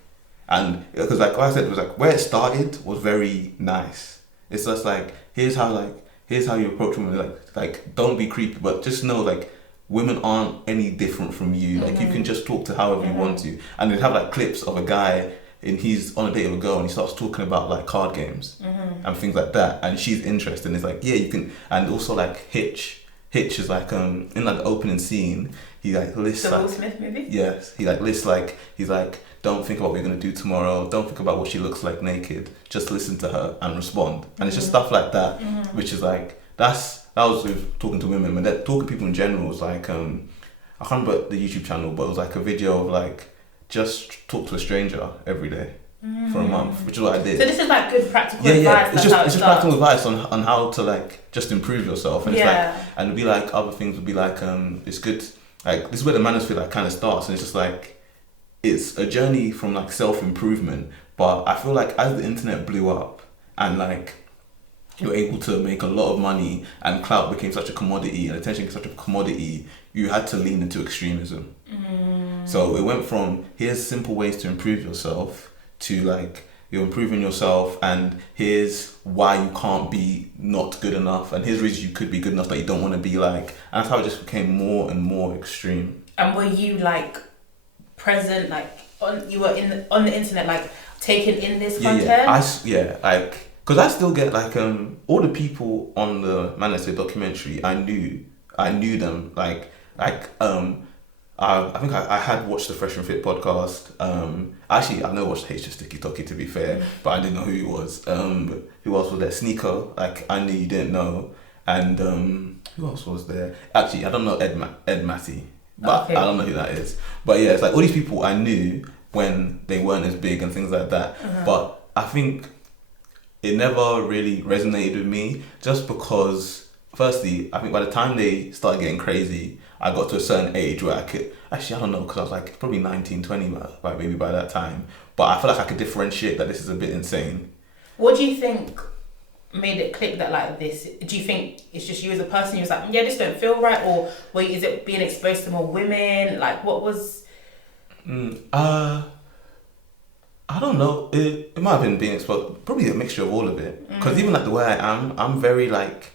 and because like I said, it was like where it started was very nice. It's just like here's how you approach women. Like don't be creepy, but just know like women aren't any different from you. Like you can just talk to however you want to. And they'd have like clips of a guy and he's on a date with a girl and he starts talking about like card games and things like that. And she's interested and it's like, yeah, you can. And also like Hitch is like in like the opening scene, he like lists the like Will Smith movie? Yes. He like lists like he's like, don't think about what you're gonna do tomorrow, don't think about what she looks like naked, just listen to her and respond. And it's just stuff like that, which is like that was with talking to women, but that talking to people in general was like I can't remember the YouTube channel, but it was like a video of like just talk to a stranger every day for a month, which is what I did. So this is like good practical advice. It's just practical advice on how to like just improve yourself. And it's like, and it'd be like other things would be like it's good, like this is where the Manosphere like kind of starts, and it's just like it's a journey from like self-improvement. But I feel like as the internet blew up and like you're able to make a lot of money and clout became such a commodity and attention became such a commodity, you had to lean into extremism. So it went from here's simple ways to improve yourself to like you're improving yourself and here's why you can't be not good enough and here's reasons you could be good enough that you don't want to be like. And that's how it just became more and more extreme. And were you like present, like on the internet, like taking in this content? Because I still get like all the people on the Manosphere documentary, I knew them I think I had watched the Fresh and Fit podcast. Actually, I've never watched Jist Sticky Tocky to be fair, but I didn't know who he was. Who else was there? Sneaker, like I knew you didn't know, and who else was there? Actually, I don't know Ed Matty, but okay. I don't know who that is. But yeah, it's like all these people I knew when they weren't as big and things like that. But I think it never really resonated with me just because, firstly, I think by the time they started getting crazy, I got to a certain age where I could, actually I don't know, because I was like probably 19, 20 like maybe by that time, but I feel like I could differentiate that this is a bit insane. What do you think made it click that like this? Do you think it's just you as a person, you was like, yeah, this don't feel right, or is it being exposed to more women? Like what was... I don't know. It might have been being exposed. Probably a mixture of all of it. Because even like the way I am, I'm very like,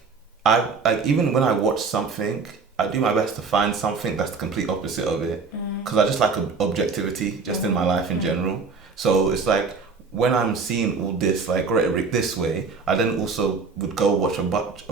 even when I watch something, I do my best to find something that's the complete opposite of it. Because I just like objectivity just in my life in general. So it's like when I'm seeing all this like rhetoric this way, I then also would go watch a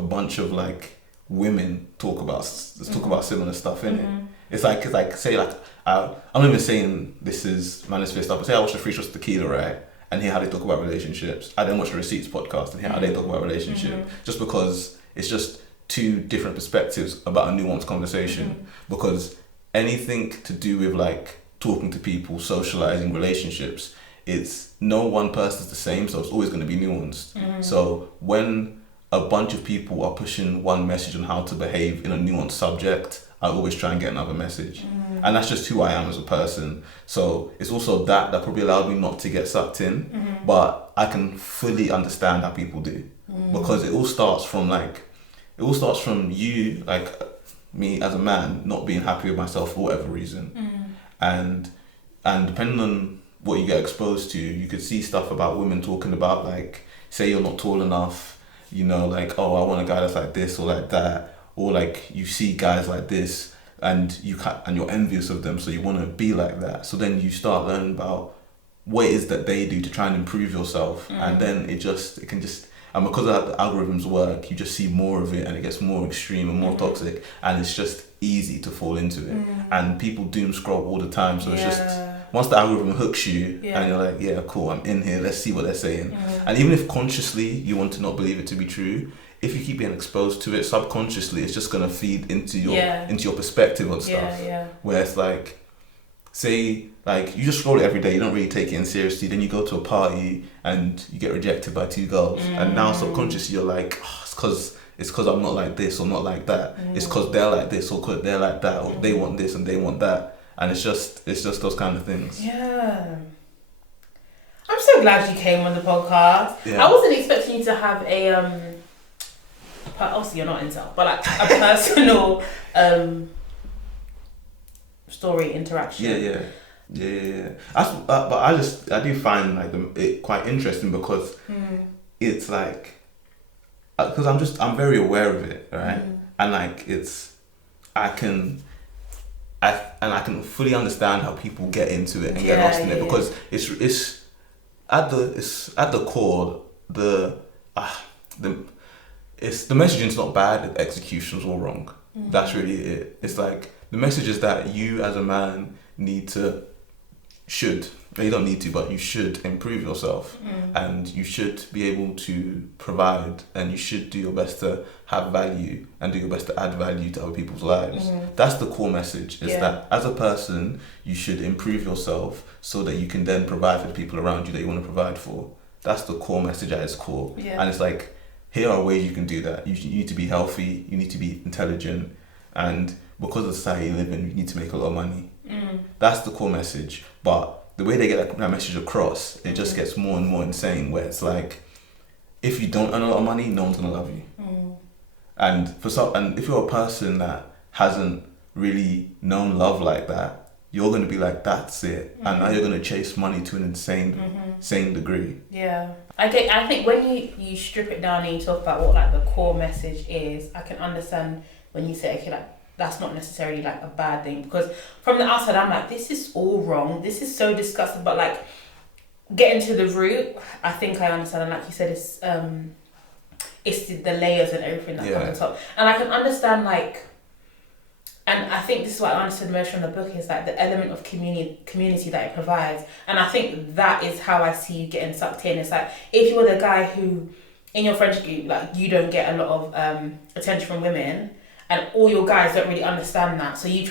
bunch of like women talk about similar stuff in it. It's like say like I'm not even saying this is Manosphere stuff, but say I watch the Free Shots Tequila, right, and hear how they talk about relationships. I then watch the Receipts podcast and hear how they talk about relationship, just because it's just two different perspectives about a nuanced conversation. Because anything to do with like talking to people, socializing, relationships, it's no one person's the same, so it's always going to be nuanced. So when a bunch of people are pushing one message on how to behave in a nuanced subject, I always try and get another message. And that's just who I am as a person. So it's also that probably allowed me not to get sucked in. But I can fully understand how people do. Because it all starts from you, like me as a man, not being happy with myself for whatever reason. And and depending on what you get exposed to, you could see stuff about women talking about, like, say you're not tall enough, you know, like, oh, I want a guy that's like this or like that, or like you see guys like this and you're envious of them, so you want to be like that. So then you start learning about what it is that they do to try and improve yourself, and then and because of how the algorithms work, you just see more of it, and it gets more extreme and more toxic, and it's just easy to fall into it. And people doom scroll all the time, so it's just, once the algorithm hooks you, and you're like, yeah, cool, I'm in here, let's see what they're saying. And even if consciously you want to not believe it to be true, if you keep getting exposed to it subconsciously, it's just gonna feed into your perspective on stuff. Where it's like, say, like, you just scroll it every day, you don't really take it in seriously, then you go to a party and you get rejected by 2 girls, and now subconsciously you're like, oh, it's because I'm not like this or not like that, it's because they're like this or because they're like that, or they want this and they want that, and it's just those kind of things. I'm so glad you came on the podcast. I wasn't expecting you to have a obviously you're not Incel, but like a personal story interaction. But I do find like it quite interesting, because it's like, because I'm very aware of it, right? And like I can fully understand how people get into it and get lost in it, because it's at the core, the messaging's not bad, the execution's all wrong. That's really it. It's like, the message is that you as a man you don't need to, but you should improve yourself, and you should be able to provide, and you should do your best to have value and do your best to add value to other people's lives. That's the core message, is that as a person you should improve yourself so that you can then provide for the people around you that you want to provide for. That's the core message at its core. And it's like, here are ways you can do that. You need to be healthy, you need to be intelligent, and because of the society you live in, you need to make a lot of money. That's the core message. But the way they get that message across, it just gets more and more insane, where it's like, if you don't earn a lot of money, no one's gonna love you. And if you're a person that hasn't really known love like that, you're gonna be like, that's it, and now you're gonna chase money to an insane degree. I think when you strip it down and you talk about what like the core message is, I can understand when you say, okay, like, that's not necessarily like a bad thing, because from the outside I'm like, this is all wrong, this is so disgusting, but like, getting to the root, I think I understand. And like you said, it's the layers and everything that comes on top, and I can understand, like, and I think this is what I understood most from the book, is like the element of community that it provides. And I think that is how I see you getting sucked in. It's like, if you're the guy who in your friendship group, like, you don't get a lot of attention from women, and all your guys don't really understand that, so you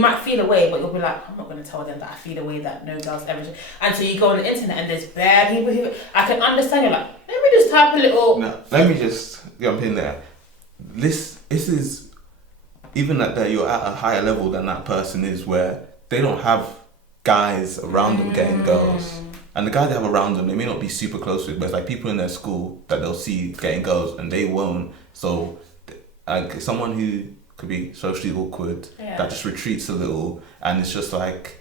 might feel away, but you'll be like, I'm not going to tell them that I feel away that no girls ever. And so you go on the internet and there's bad people who, I can understand, you're like, let me just type a little. No, let me just jump in there. This is, even that you're at a higher level than that person is, where they don't have guys around them getting girls. And the guys they have around them, they may not be super close with, but it's like people in their school that they'll see getting girls and they won't. So like, someone who could be socially awkward, that just retreats a little, and it's just like,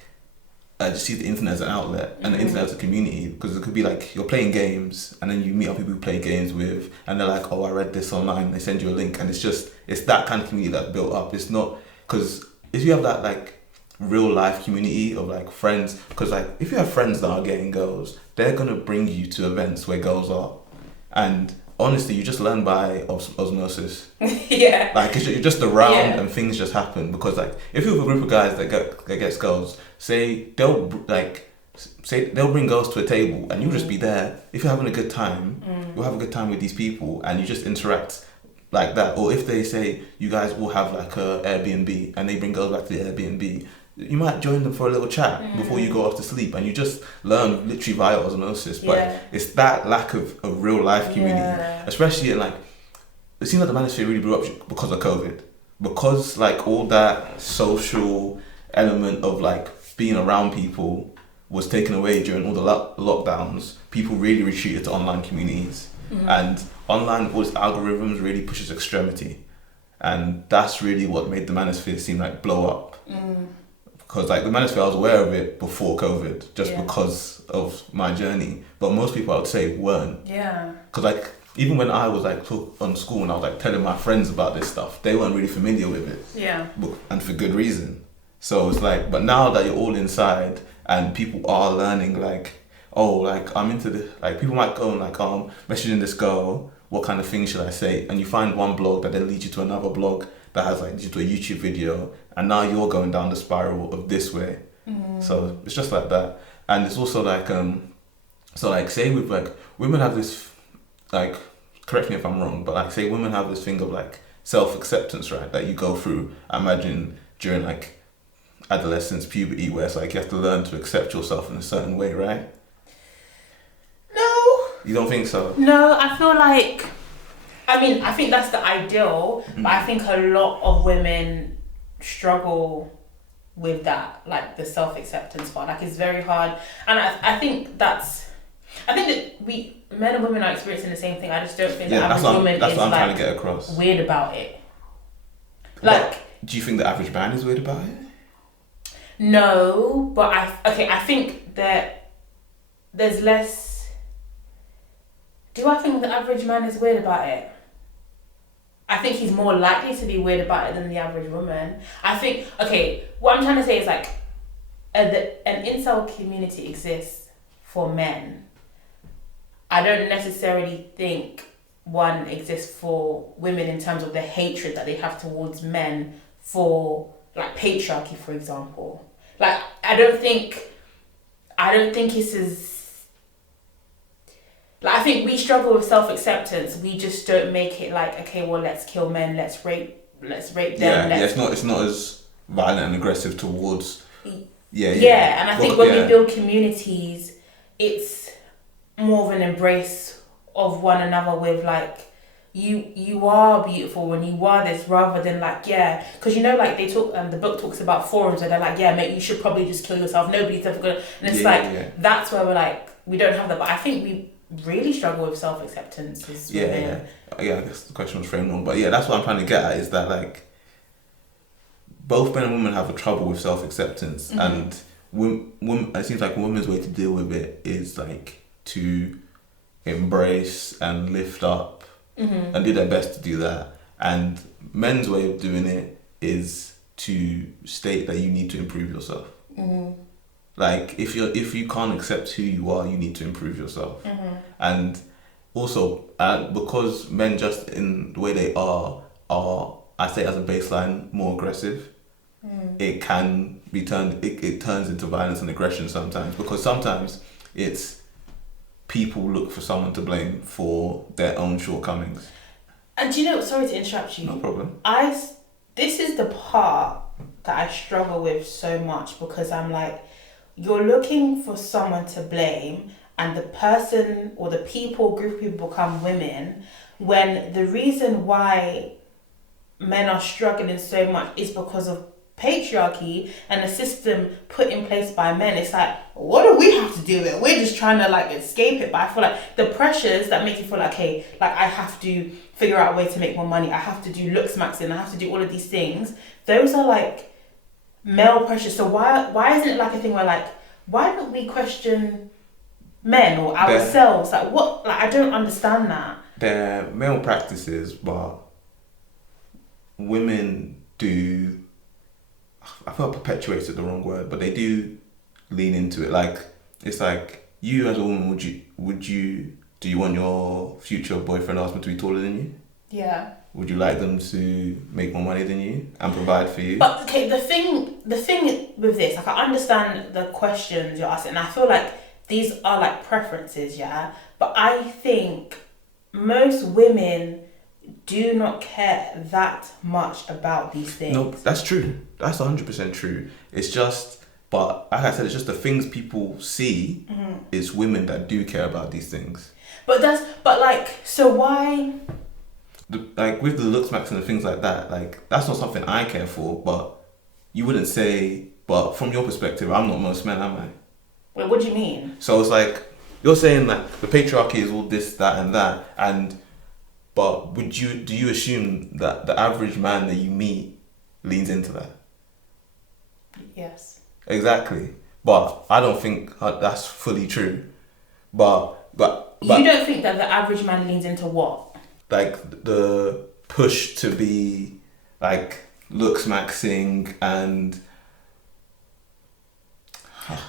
just see the internet as an outlet, and the internet as a community, because it could be like, you're playing games and then you meet other people you play games with, and they're like, oh, I read this online, they send you a link, and it's that kind of community that's built up. It's not, because if you have that like real life community of like friends, because like, if you have friends that are getting girls, they're gonna bring you to events where girls are, and honestly, you just learn by osmosis. Like, you're just around and things just happen. Because like, if you have a group of guys that gets girls, they'll bring girls to a table and you'll just be there. If you're having a good time, you'll have a good time with these people and you just interact like that. Or if they say you guys will have like a Airbnb and they bring girls back to the Airbnb, you might join them for a little chat before you go off to sleep, and you just learn literally via osmosis. But it's that lack of a real life community, especially in like, it seems like the Manosphere really blew up because of COVID, because like all that social element of like being around people was taken away during all the lockdowns. People really retreated to online communities, and online, all its algorithms really pushes extremity, and that's really what made the Manosphere seem like blow up. Because like the Manosphere, I was aware of it before COVID, just Yeah. because of my journey. But most people, I would say, weren't. Yeah. Because like even when I was like on school and I was like telling my friends about this stuff, they weren't really familiar with it. Yeah. And for good reason. So it's like, but now that you're all inside and people are learning, like, oh, like I'm into this, like people might go and like, messaging this girl, what kind of things should I say? And you find one blog that then leads you to another blog that has like leads you to a YouTube video, and now you're going down the spiral of this way. So it's just like that. And it's also like, so like say with like, women have this, like, correct me if I'm wrong, but like say women have this thing of like self-acceptance, right? That you go through, I imagine, during like adolescence, puberty, where it's like you have to learn to accept yourself in a certain way, right? No. You don't think so? No, I feel like, I mean, I think that's the ideal, but I think a lot of women struggle with that, like the self-acceptance part. Like it's very hard, and I think that men and women are experiencing the same thing. I just don't think the average woman that's is what I'm like trying to get across. weird about it. Like, do you think the average man is weird about it? No, but I think that there's less. Do I think the average man is weird about it? I think he's more likely to be weird about it than the average woman. I think, what I'm trying to say is like, an incel community exists for men. I don't necessarily think one exists for women in terms of the hatred that they have towards men for like patriarchy, for example. Like I don't think it's as like, I think we struggle with self-acceptance. We just don't make it like, okay, well, let's kill men, let's rape them. It's not as violent and aggressive towards. Yeah, and I think when we build communities, it's more of an embrace of one another with like, you are beautiful when you are this, rather than like, because you know, like they talk, the book talks about forums where they're like, mate, you should probably just kill yourself, nobody's ever gonna, and it's that's where we're like, we don't have that. But I think we really struggle with self-acceptance as women. I guess the question was framed wrong, but that's what I'm trying to get at, is that like both men and women have a trouble with self-acceptance, and women, it seems like a woman's way to deal with it is like to embrace and lift up and do their best to do that, and men's way of doing it is to state that you need to improve yourself. Like if you can't accept who you are, you need to improve yourself. And also because men, just in the way they are I say as a baseline more aggressive, it can be it turns into violence and aggression sometimes, because sometimes it's people look for someone to blame for their own shortcomings. And do you know, sorry to interrupt you. No problem. This is the part that I struggle with so much, because I'm like, you're looking for someone to blame, and the person or the group of people become women, when the reason why men are struggling so much is because of patriarchy and the system put in place by men. It's like, what do we have to do with it? We're just trying to like escape it. But I feel like the pressures that make you feel like, hey, like I have to figure out a way to make more money, I have to do looks maxing, I have to do all of these things, those are like male pressures. So why isn't it like a thing where like, why don't we question men or ourselves? Like what? Like I don't understand that. They're male practices, but women do, I feel perpetuates it the wrong word, but they do lean into it. Like it's like, you as a woman, do you want your future boyfriend or husband to be taller than you? Yeah. Would you like them to make more money than you and provide for you? But okay, the thing with this, like I understand the questions you're asking, and I feel like these are like preferences, but I think most women do not care that much about these things. No, that's true. That's 100% true. It's just, but like I said, it's just the things people see is women that do care about these things. So why? Like with the looks max and the things like that, like that's not something I care for, but you wouldn't say, but from your perspective, I'm not most men, am I? Wait, what do you mean? So it's like, you're saying that the patriarchy is all this, that and that, but do you assume that the average man that you meet leans into that? Yes. Exactly. But I don't think that's fully true. But you don't think that the average man leans into what? Like the push to be like looks maxing and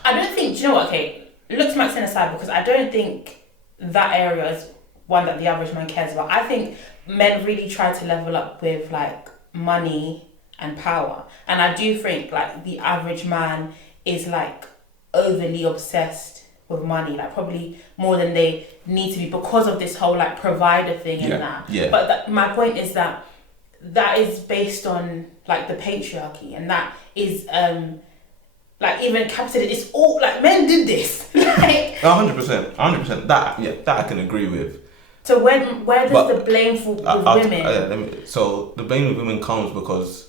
I don't think, do you know what, okay, looks maxing aside, because I don't think that area is one that the average man cares about. I think men really try to level up with like money and power, and I do think like the average man is like overly obsessed with money, like probably more than they need to be, because of this whole like provider thing and that. Yeah. But my point is that is based on like the patriarchy, and that is like even capitalism. It's all like men did this. Like 100%. That I can agree with. So where does the blame fall with women? So the blame with women comes because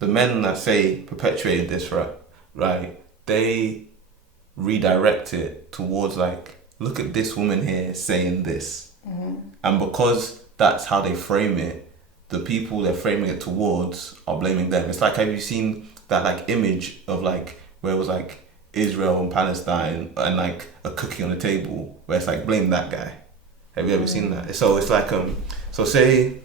the men that say perpetuated this, right, they redirect it towards like, look at this woman here saying this. And because that's how they frame it, the people they're framing it towards are blaming them. It's like, have you seen that like image of like where it was like Israel and Palestine and like a cookie on the table where it's like, blame that guy? Have you ever seen that? So it's like so say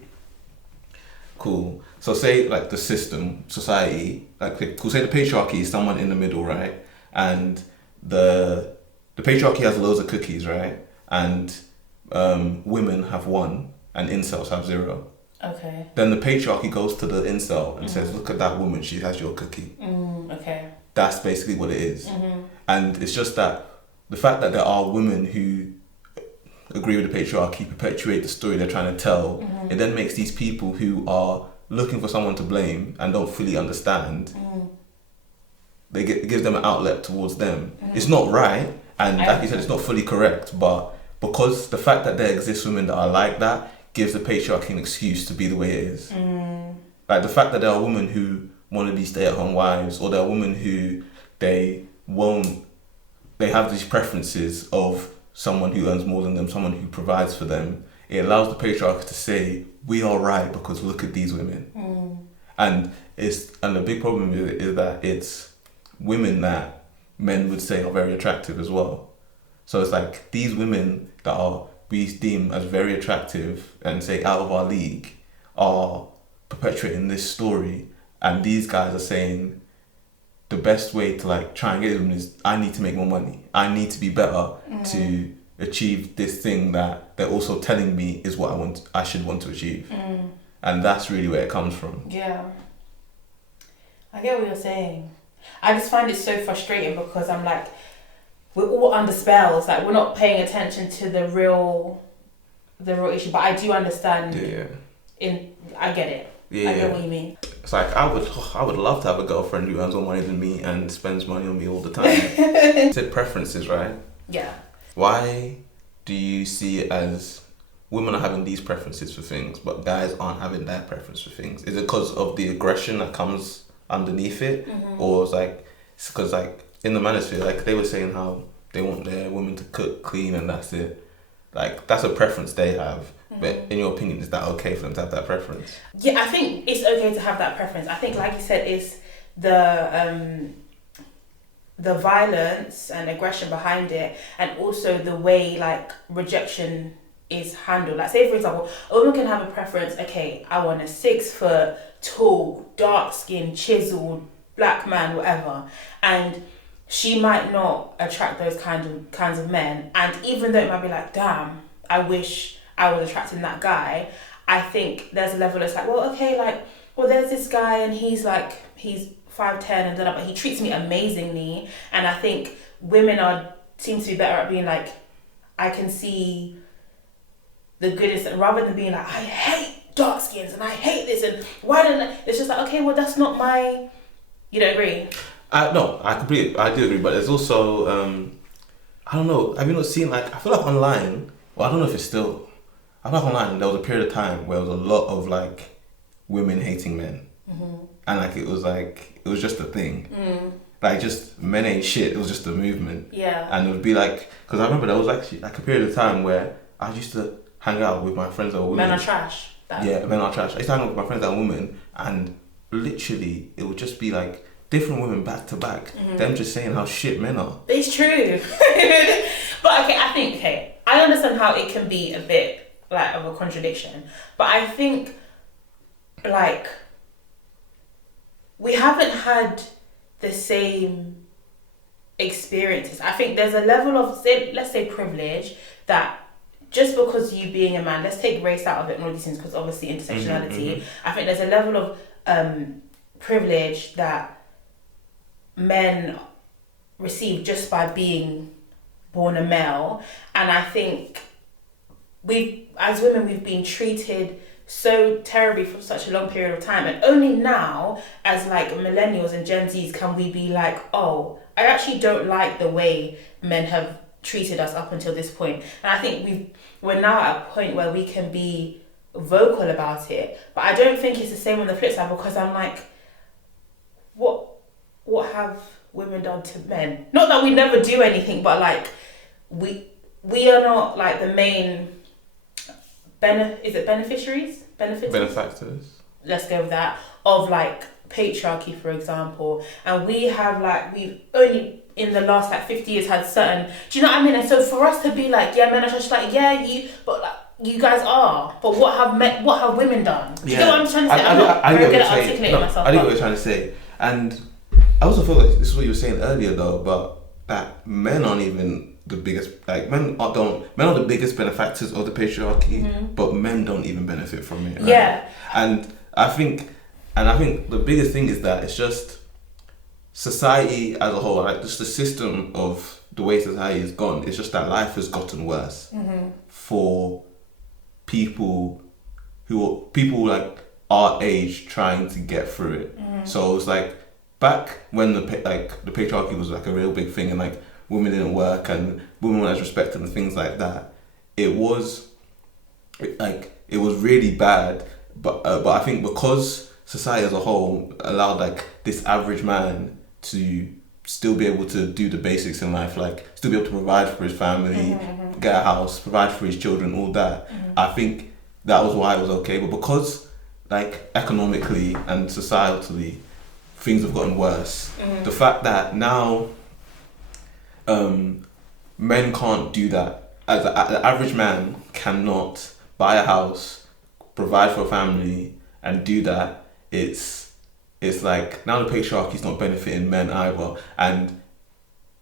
like the system, society, like say the patriarchy is someone in the middle, right? And the patriarchy has loads of cookies, right? And women have 1 and incels have 0. Okay. Then the patriarchy goes to the incel and says, look at that woman, she has your cookie. Okay. That's basically what it is. And it's just that the fact that there are women who agree with the patriarchy, perpetuate the story they're trying to tell, it then makes these people who are looking for someone to blame and don't fully understand, it gives them an outlet towards them. It's not right, and like you said, it's not fully correct, but because the fact that there exists women that are like that gives the patriarchy an excuse to be the way it is. Like the fact that there are women who want to be stay-at-home wives, or there are women who they have these preferences of someone who earns more than them, someone who provides for them. It allows the patriarchy to say, we are right because look at these women. And the big problem is that it's women that men would say are very attractive as well. So it's like these women that we deem as very attractive and say out of our league are perpetuating this story, and these guys are saying the best way to like try and get them is, I need to make more money, I need to be better to achieve this thing that they're also telling me is what I should want to achieve. And that's really where it comes from. Yeah, I get what you're saying. I just find it so frustrating because I'm like, we're all under spells, like we're not paying attention to the real issue. But I do understand. I get it. I get what you mean. It's like I would love to have a girlfriend who earns more money than me and spends money on me all the time. It's preferences, right? Yeah. Why do you see it as women are having these preferences for things, but guys aren't having their preference for things? Is it because of the aggression that comes underneath it, or it's because like in the Manosphere, like they were saying how they want their women to cook, clean, and that's it. Like that's a preference they have. But in your opinion, is that okay for them to have that preference? Yeah, I think it's okay to have that preference. I think, like you said, it's the violence and aggression behind it, and also the way like rejection is handled. Like, say for example, a woman can have a preference. Okay, I want a 6 foot tall, dark skinned, chiseled black man, whatever, and she might not attract those kinds of men. And even though it might be like, damn, I wish I was attracting that guy, I think there's a level that's like, well, okay, like, well, there's this guy and he's 5'10" and but he treats me amazingly. And I think women seem to be better at being like, I can see the goodness, rather than being like, I hate dark skins and I hate this and why don't I? It's just like, okay, well, that's not my. You don't agree? No, I do agree, but there's also I don't know. Have you not seen like, I feel like online? Well, I don't know if it's still. I feel like online there was a period of time where there was a lot of like women hating men, and like it was just a thing. Like just men ain't shit. It was just a movement. Yeah. And it would be like, because I remember there was actually like a period of time where I used to hang out with my friends that were women. Men are trash. Men are trash. I used to hang out with my friends that were women, and literally it would just be like different women back to back. Them just saying how shit men are. It's true. But okay, I understand how it can be a bit like of a contradiction, but I think like we haven't had the same experiences. I think there's a level of, let's say, privilege that just because you being a man, let's take race out of it and all these things, because obviously intersectionality, I think there's a level of privilege that men receive just by being born a male. And I think as women, we've been treated so terribly for such a long period of time, and only now as like millennials and Gen Zs can we be like, oh, I actually don't like the way men have treated us up until this point. And I think we're now at a point where we can be vocal about it, but I don't think it's the same on the flip side, because I'm like, what have women done to men? Not that we never do anything, but like we are not like the main benefactors? Let's go with that, of like patriarchy, for example. And we've only in the last like 50 years had certain, do you know what I mean? And so for us to be like, yeah, men are just like, yeah, but like, you guys are, but what have women done? Do you know what I'm trying to say? I'm not very good at articulating myself. I think what you're trying to say. And I also feel like this is what you were saying earlier though, but that men aren't even the biggest, like men are the biggest benefactors of the patriarchy, but men don't even benefit from it. Right? Yeah. And I think the biggest thing is that it's just society as a whole, like just the system of the way society has gone, it's just that life has gotten worse for people like our age trying to get through it. So it's like back when the patriarchy was like a real big thing, and like women didn't work and women weren't as respected and things like that. It was really bad, but I think because society as a whole allowed like this average man to still be able to do the basics in life, like still be able to provide for his family, get a house, provide for his children, all that. I think that was why it was okay. But because like economically and societally things have gotten worse, the fact that now men can't do that. As the average man cannot buy a house, provide for a family, and do that. It's like now the patriarchy's not benefiting men either, and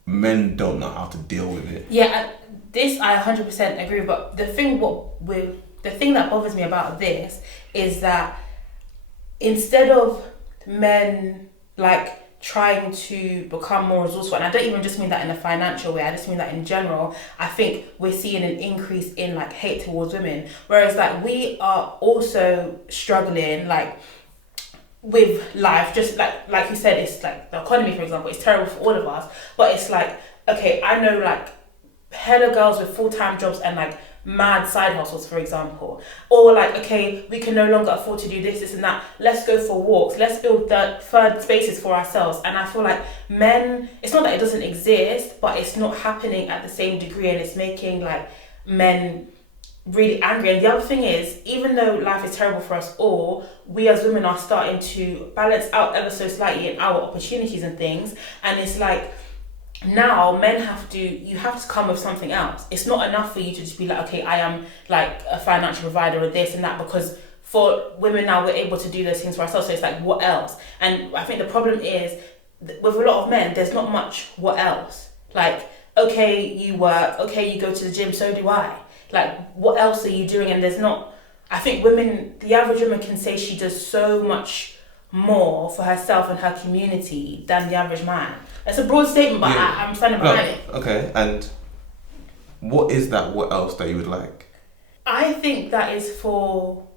men don't know how to deal with it. Yeah, this I 100% agree. But the thing that bothers me about this is that instead of men like trying to become more resourceful, and I don't even just mean that in a financial way, I just mean that in general, I think we're seeing an increase in like hate towards women, whereas like we are also struggling like with life, just like you said, it's like the economy, for example, it's terrible for all of us, but it's like, okay, I know like hella girls with full-time jobs and like mad side hustles, for example, or like, okay, we can no longer afford to do this and that, let's go for walks, let's build third spaces for ourselves. And I feel like men, it's not that it doesn't exist, but it's not happening at the same degree, and it's making like men really angry. And the other thing is, even though life is terrible for us all, we as women are starting to balance out ever so slightly in our opportunities and things. And it's like, now men you have to come with something else. It's not enough for you to just be like, okay, I am like a financial provider or this and that, because for women now we're able to do those things for ourselves. So it's like, what else? And I think the problem is with a lot of men, there's not much what else. Like, okay, you work, okay, you go to the gym, so do I. Like, what else are you doing? And there's not, I think the average woman can say she does so much more for herself and her community than the average man. It's a broad statement, but yeah. I'm standing behind it. Okay, and what is that what else that you would like? I think that is for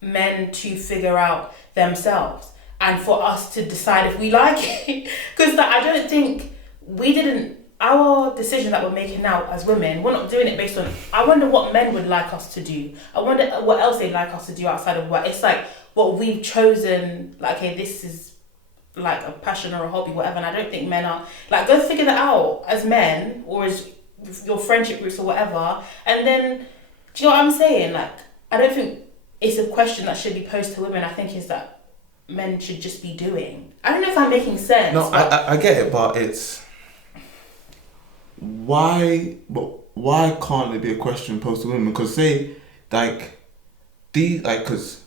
men to figure out themselves and for us to decide if we like it. Because I don't think our decision that we're making now as women, we're not doing it based on, I wonder what men would like us to do. I wonder what else they'd like us to do outside of work. It's like what we've chosen, like, okay, this is like a passion or a hobby, whatever. And I don't think men are like, go figure that out as men or as your friendship groups or whatever. And then, do you know what I'm saying? Like, I don't think it's a question that should be posed to women. I think is that men should just be doing. I don't know if I'm making sense. No, I get it, but it's why can't it be a question posed to women? Because because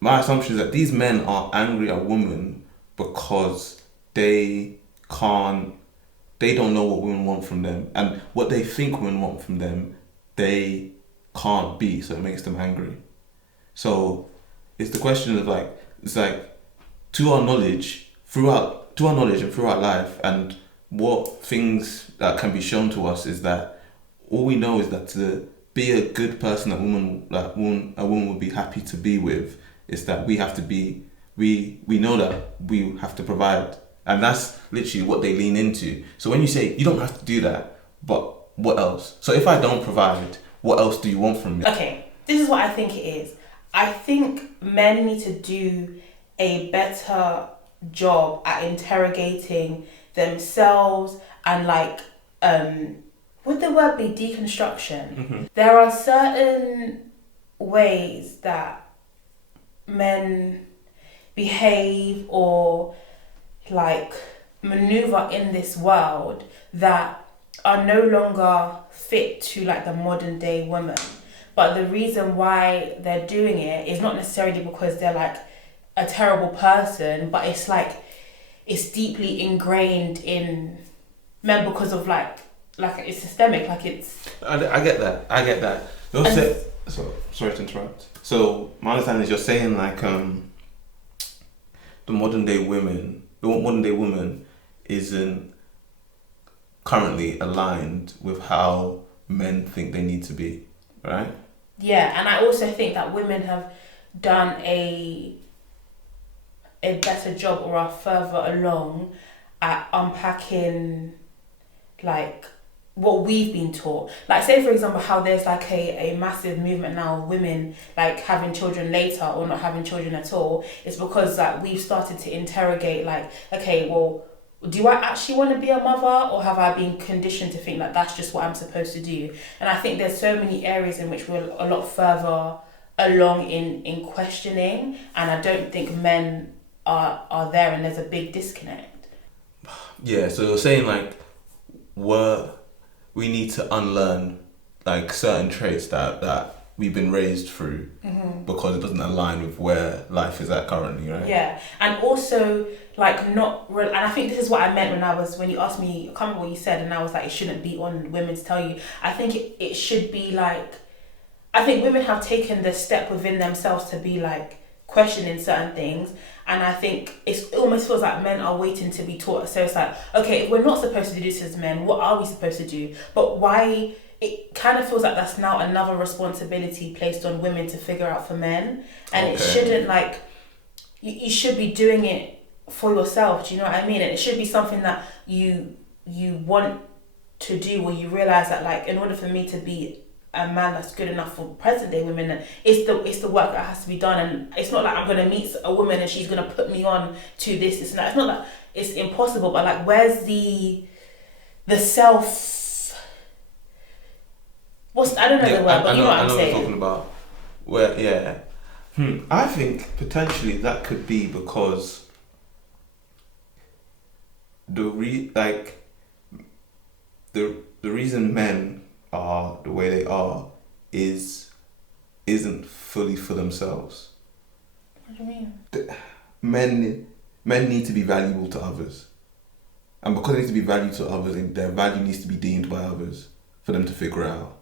my assumption is that these men are angry at women because they don't know what women want from them, and what they think women want from them, they can't be, so it makes them angry. So it's the question of to our knowledge and throughout life, and what things that can be shown to us is that all we know is that to be a good person a woman would be happy to be with is that we know that we have to provide, and that's literally what they lean into. So when you say you don't have to do that, but what else? So if I don't provide, what else do you want from me? Okay, this is what I think it is. I think men need to do a better job at interrogating themselves and would the word be deconstruction? Mm-hmm. There are certain ways that men behave or maneuver in this world that are no longer fit to the modern day woman. But the reason why they're doing it is not necessarily because they're a terrible person, but it's deeply ingrained in men because of it's systemic, it's... I get that. Sorry to interrupt. So my understanding is you're saying the modern day woman isn't currently aligned with how men think they need to be, right? Yeah, and I also think that women have done a better job or are further along at unpacking what we've been taught. Say for example how there's a massive movement now of women having children later or not having children at all. It's because we've started to interrogate okay, well, do I actually want to be a mother, or have I been conditioned to think that's just what I'm supposed to do? And I think there's so many areas in which we're a lot further along in questioning, and I don't think men are there, and there's a big disconnect. Yeah, so you're saying we need to unlearn certain traits that we've been raised through, mm-hmm. because it doesn't align with where life is at currently, right? Yeah, and also and I think this is what I meant when you asked me, I can't remember what you said, and I was it shouldn't be on women to tell you. I think it should be I think women have taken the step within themselves to be questioning certain things, and I think it almost feels like men are waiting to be taught. So it's okay, if we're not supposed to do this as men, what are we supposed to do? But why? It kind of feels like that's now another responsibility placed on women to figure out for men, and It shouldn't you should be doing it for yourself. Do you know what I mean? And it should be something that you want to do, or you realize that in order for me to be a man that's good enough for present day women, it's the work that has to be done. And it's not I'm gonna meet a woman and she's gonna put me on to this and that. It's not that it's impossible, but where's the self? I don't know the word, but you know what I'm saying. I know what you're talking about. Where, yeah. I think potentially that could be because the reason men are the way they are isn't fully for themselves. What do you mean? Men need to be valuable to others, and because they need to be valued to others, their value needs to be deemed by others for them to figure it out.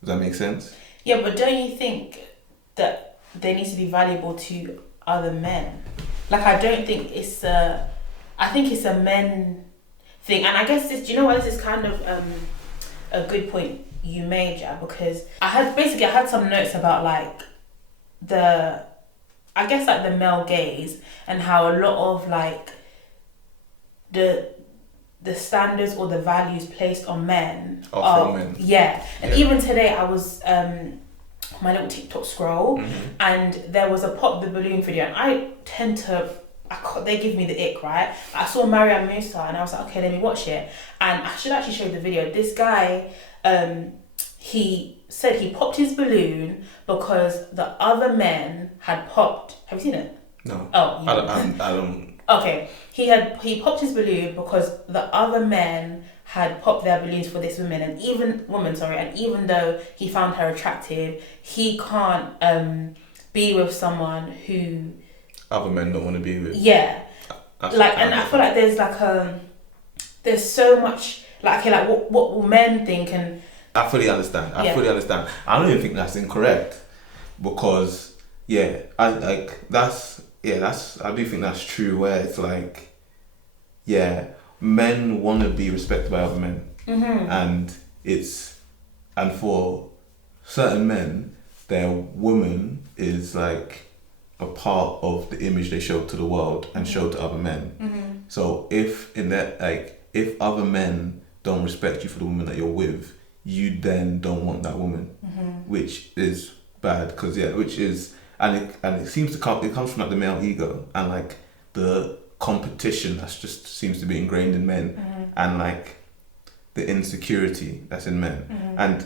Does that make sense? Yeah, but don't you think that they need to be valuable to other men? I don't think I think it's a men thing. And I guess do you know what, this is kind of a good point you made, yeah, because I had some notes about the male gaze, and how a lot of the standards or the values placed on men are from men. Yeah. And even today I was my little TikTok scroll, mm-hmm. and there was a Pop the Balloon video, and I tend to they give me the ick, right? I saw Mariam Musa and I was okay, let me watch it. And I should actually show you the video. This guy, he said he popped his balloon because the other men had popped. Have you seen it? No. Oh, I don't. Okay, he popped his balloon because the other men had popped their balloons for this woman, and even though he found her attractive, he can't be with someone who Other men don't want to be with. Yeah. And I feel like there's so much what will men think, and I fully understand. I don't even think that's incorrect, because I do think that's true, where it's like, men want to be respected by other men, and for certain men, their woman is like a part of the image they show to the world and show to other men. So if other men don't respect you for the woman that you're with, you then don't want that woman, which is bad, because it seems to come. It comes from like the male ego and like the competition that just seems to be ingrained in men, and like the insecurity that's in men, and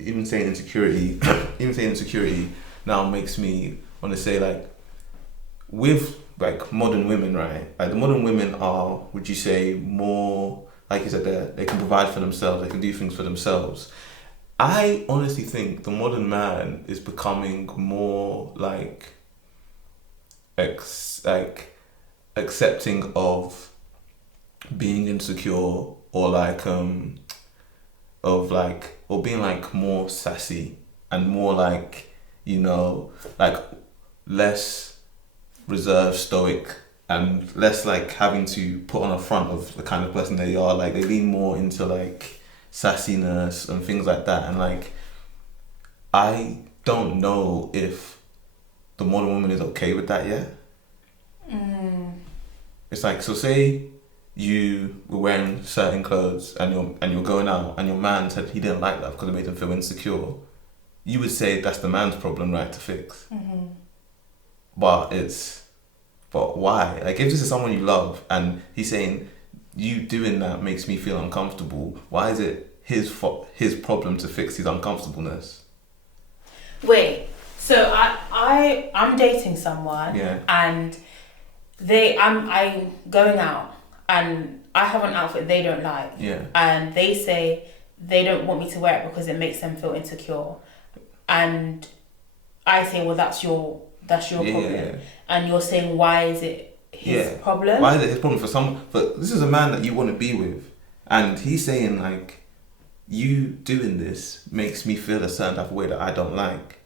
even saying insecurity now makes me want to say, like, with like modern women, right? Like the modern women are, would you say, more, like you said, they can provide for themselves, they can do things for themselves. I honestly think the modern man is becoming more like accepting of being insecure, or like or being like more sassy and more like, like less reserved, stoic, and less like having to put on a front of the kind of person they are. Like they lean more into like sassiness and things like that, and like I don't know if the modern woman is okay with that yet. It's like, so say you were wearing certain clothes and you're going out, and your man said he didn't like that because it made him feel insecure. You would say that's the man's problem, right, to fix. But why? Like, if this is someone you love and he's saying you doing that makes me feel uncomfortable, why is it his problem to fix his uncomfortableness? Wait, so I'm dating someone, and I'm going out, and I have an outfit they don't like, and they say they don't want me to wear it because it makes them feel insecure, and I say, well, that's your problem, and you're saying, why is it his problem? Why is it his problem but this is a man that you want to be with, and he's saying like, you doing this makes me feel a certain type of way that I don't like,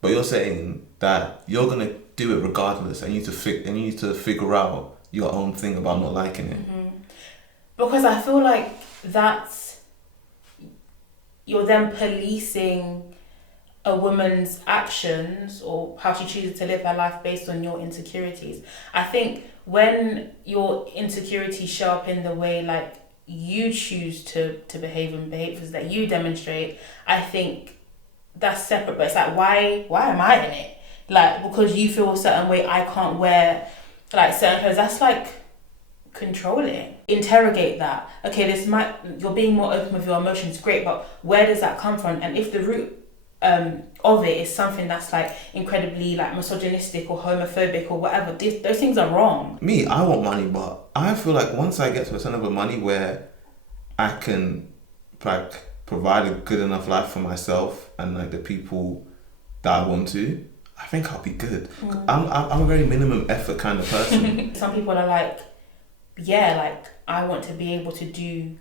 but you're saying that you're gonna do it regardless, and you need to figure out your own thing about not liking it. Because I feel like you're then policing a woman's actions or how she chooses to live her life based on your insecurities. I think when your insecurities show up in the way like you choose to behave and behaviors that you demonstrate, I think that's separate. But it's like, why am I in it? Like, because you feel a certain way, I can't wear like certain clothes. That's like controlling. Interrogate that. Okay, you're being more open with your emotions, great, but where does that come from? And if the root of it is something that's like incredibly like misogynistic or homophobic or whatever, those things are wrong. Me, I want money, but I feel like once I get to a certain level of money where I can like provide a good enough life for myself and like the people that I want to, I think I'll be good. I'm a very minimum effort kind of person. Some people are like, like I want to be able to do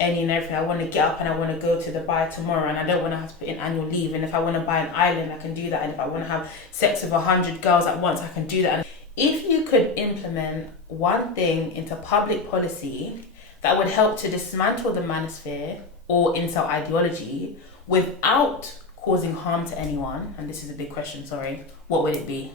any and everything. I want to get up and I want to go to Dubai tomorrow, and I don't want to have to put in annual leave, and if I want to buy an island I can do that, and if I want to have sex with 100 girls at once I can do that. And if you could implement one thing into public policy that would help to dismantle the Manosphere or Incel ideology without causing harm to anyone, and this is a big question, sorry, what would it be?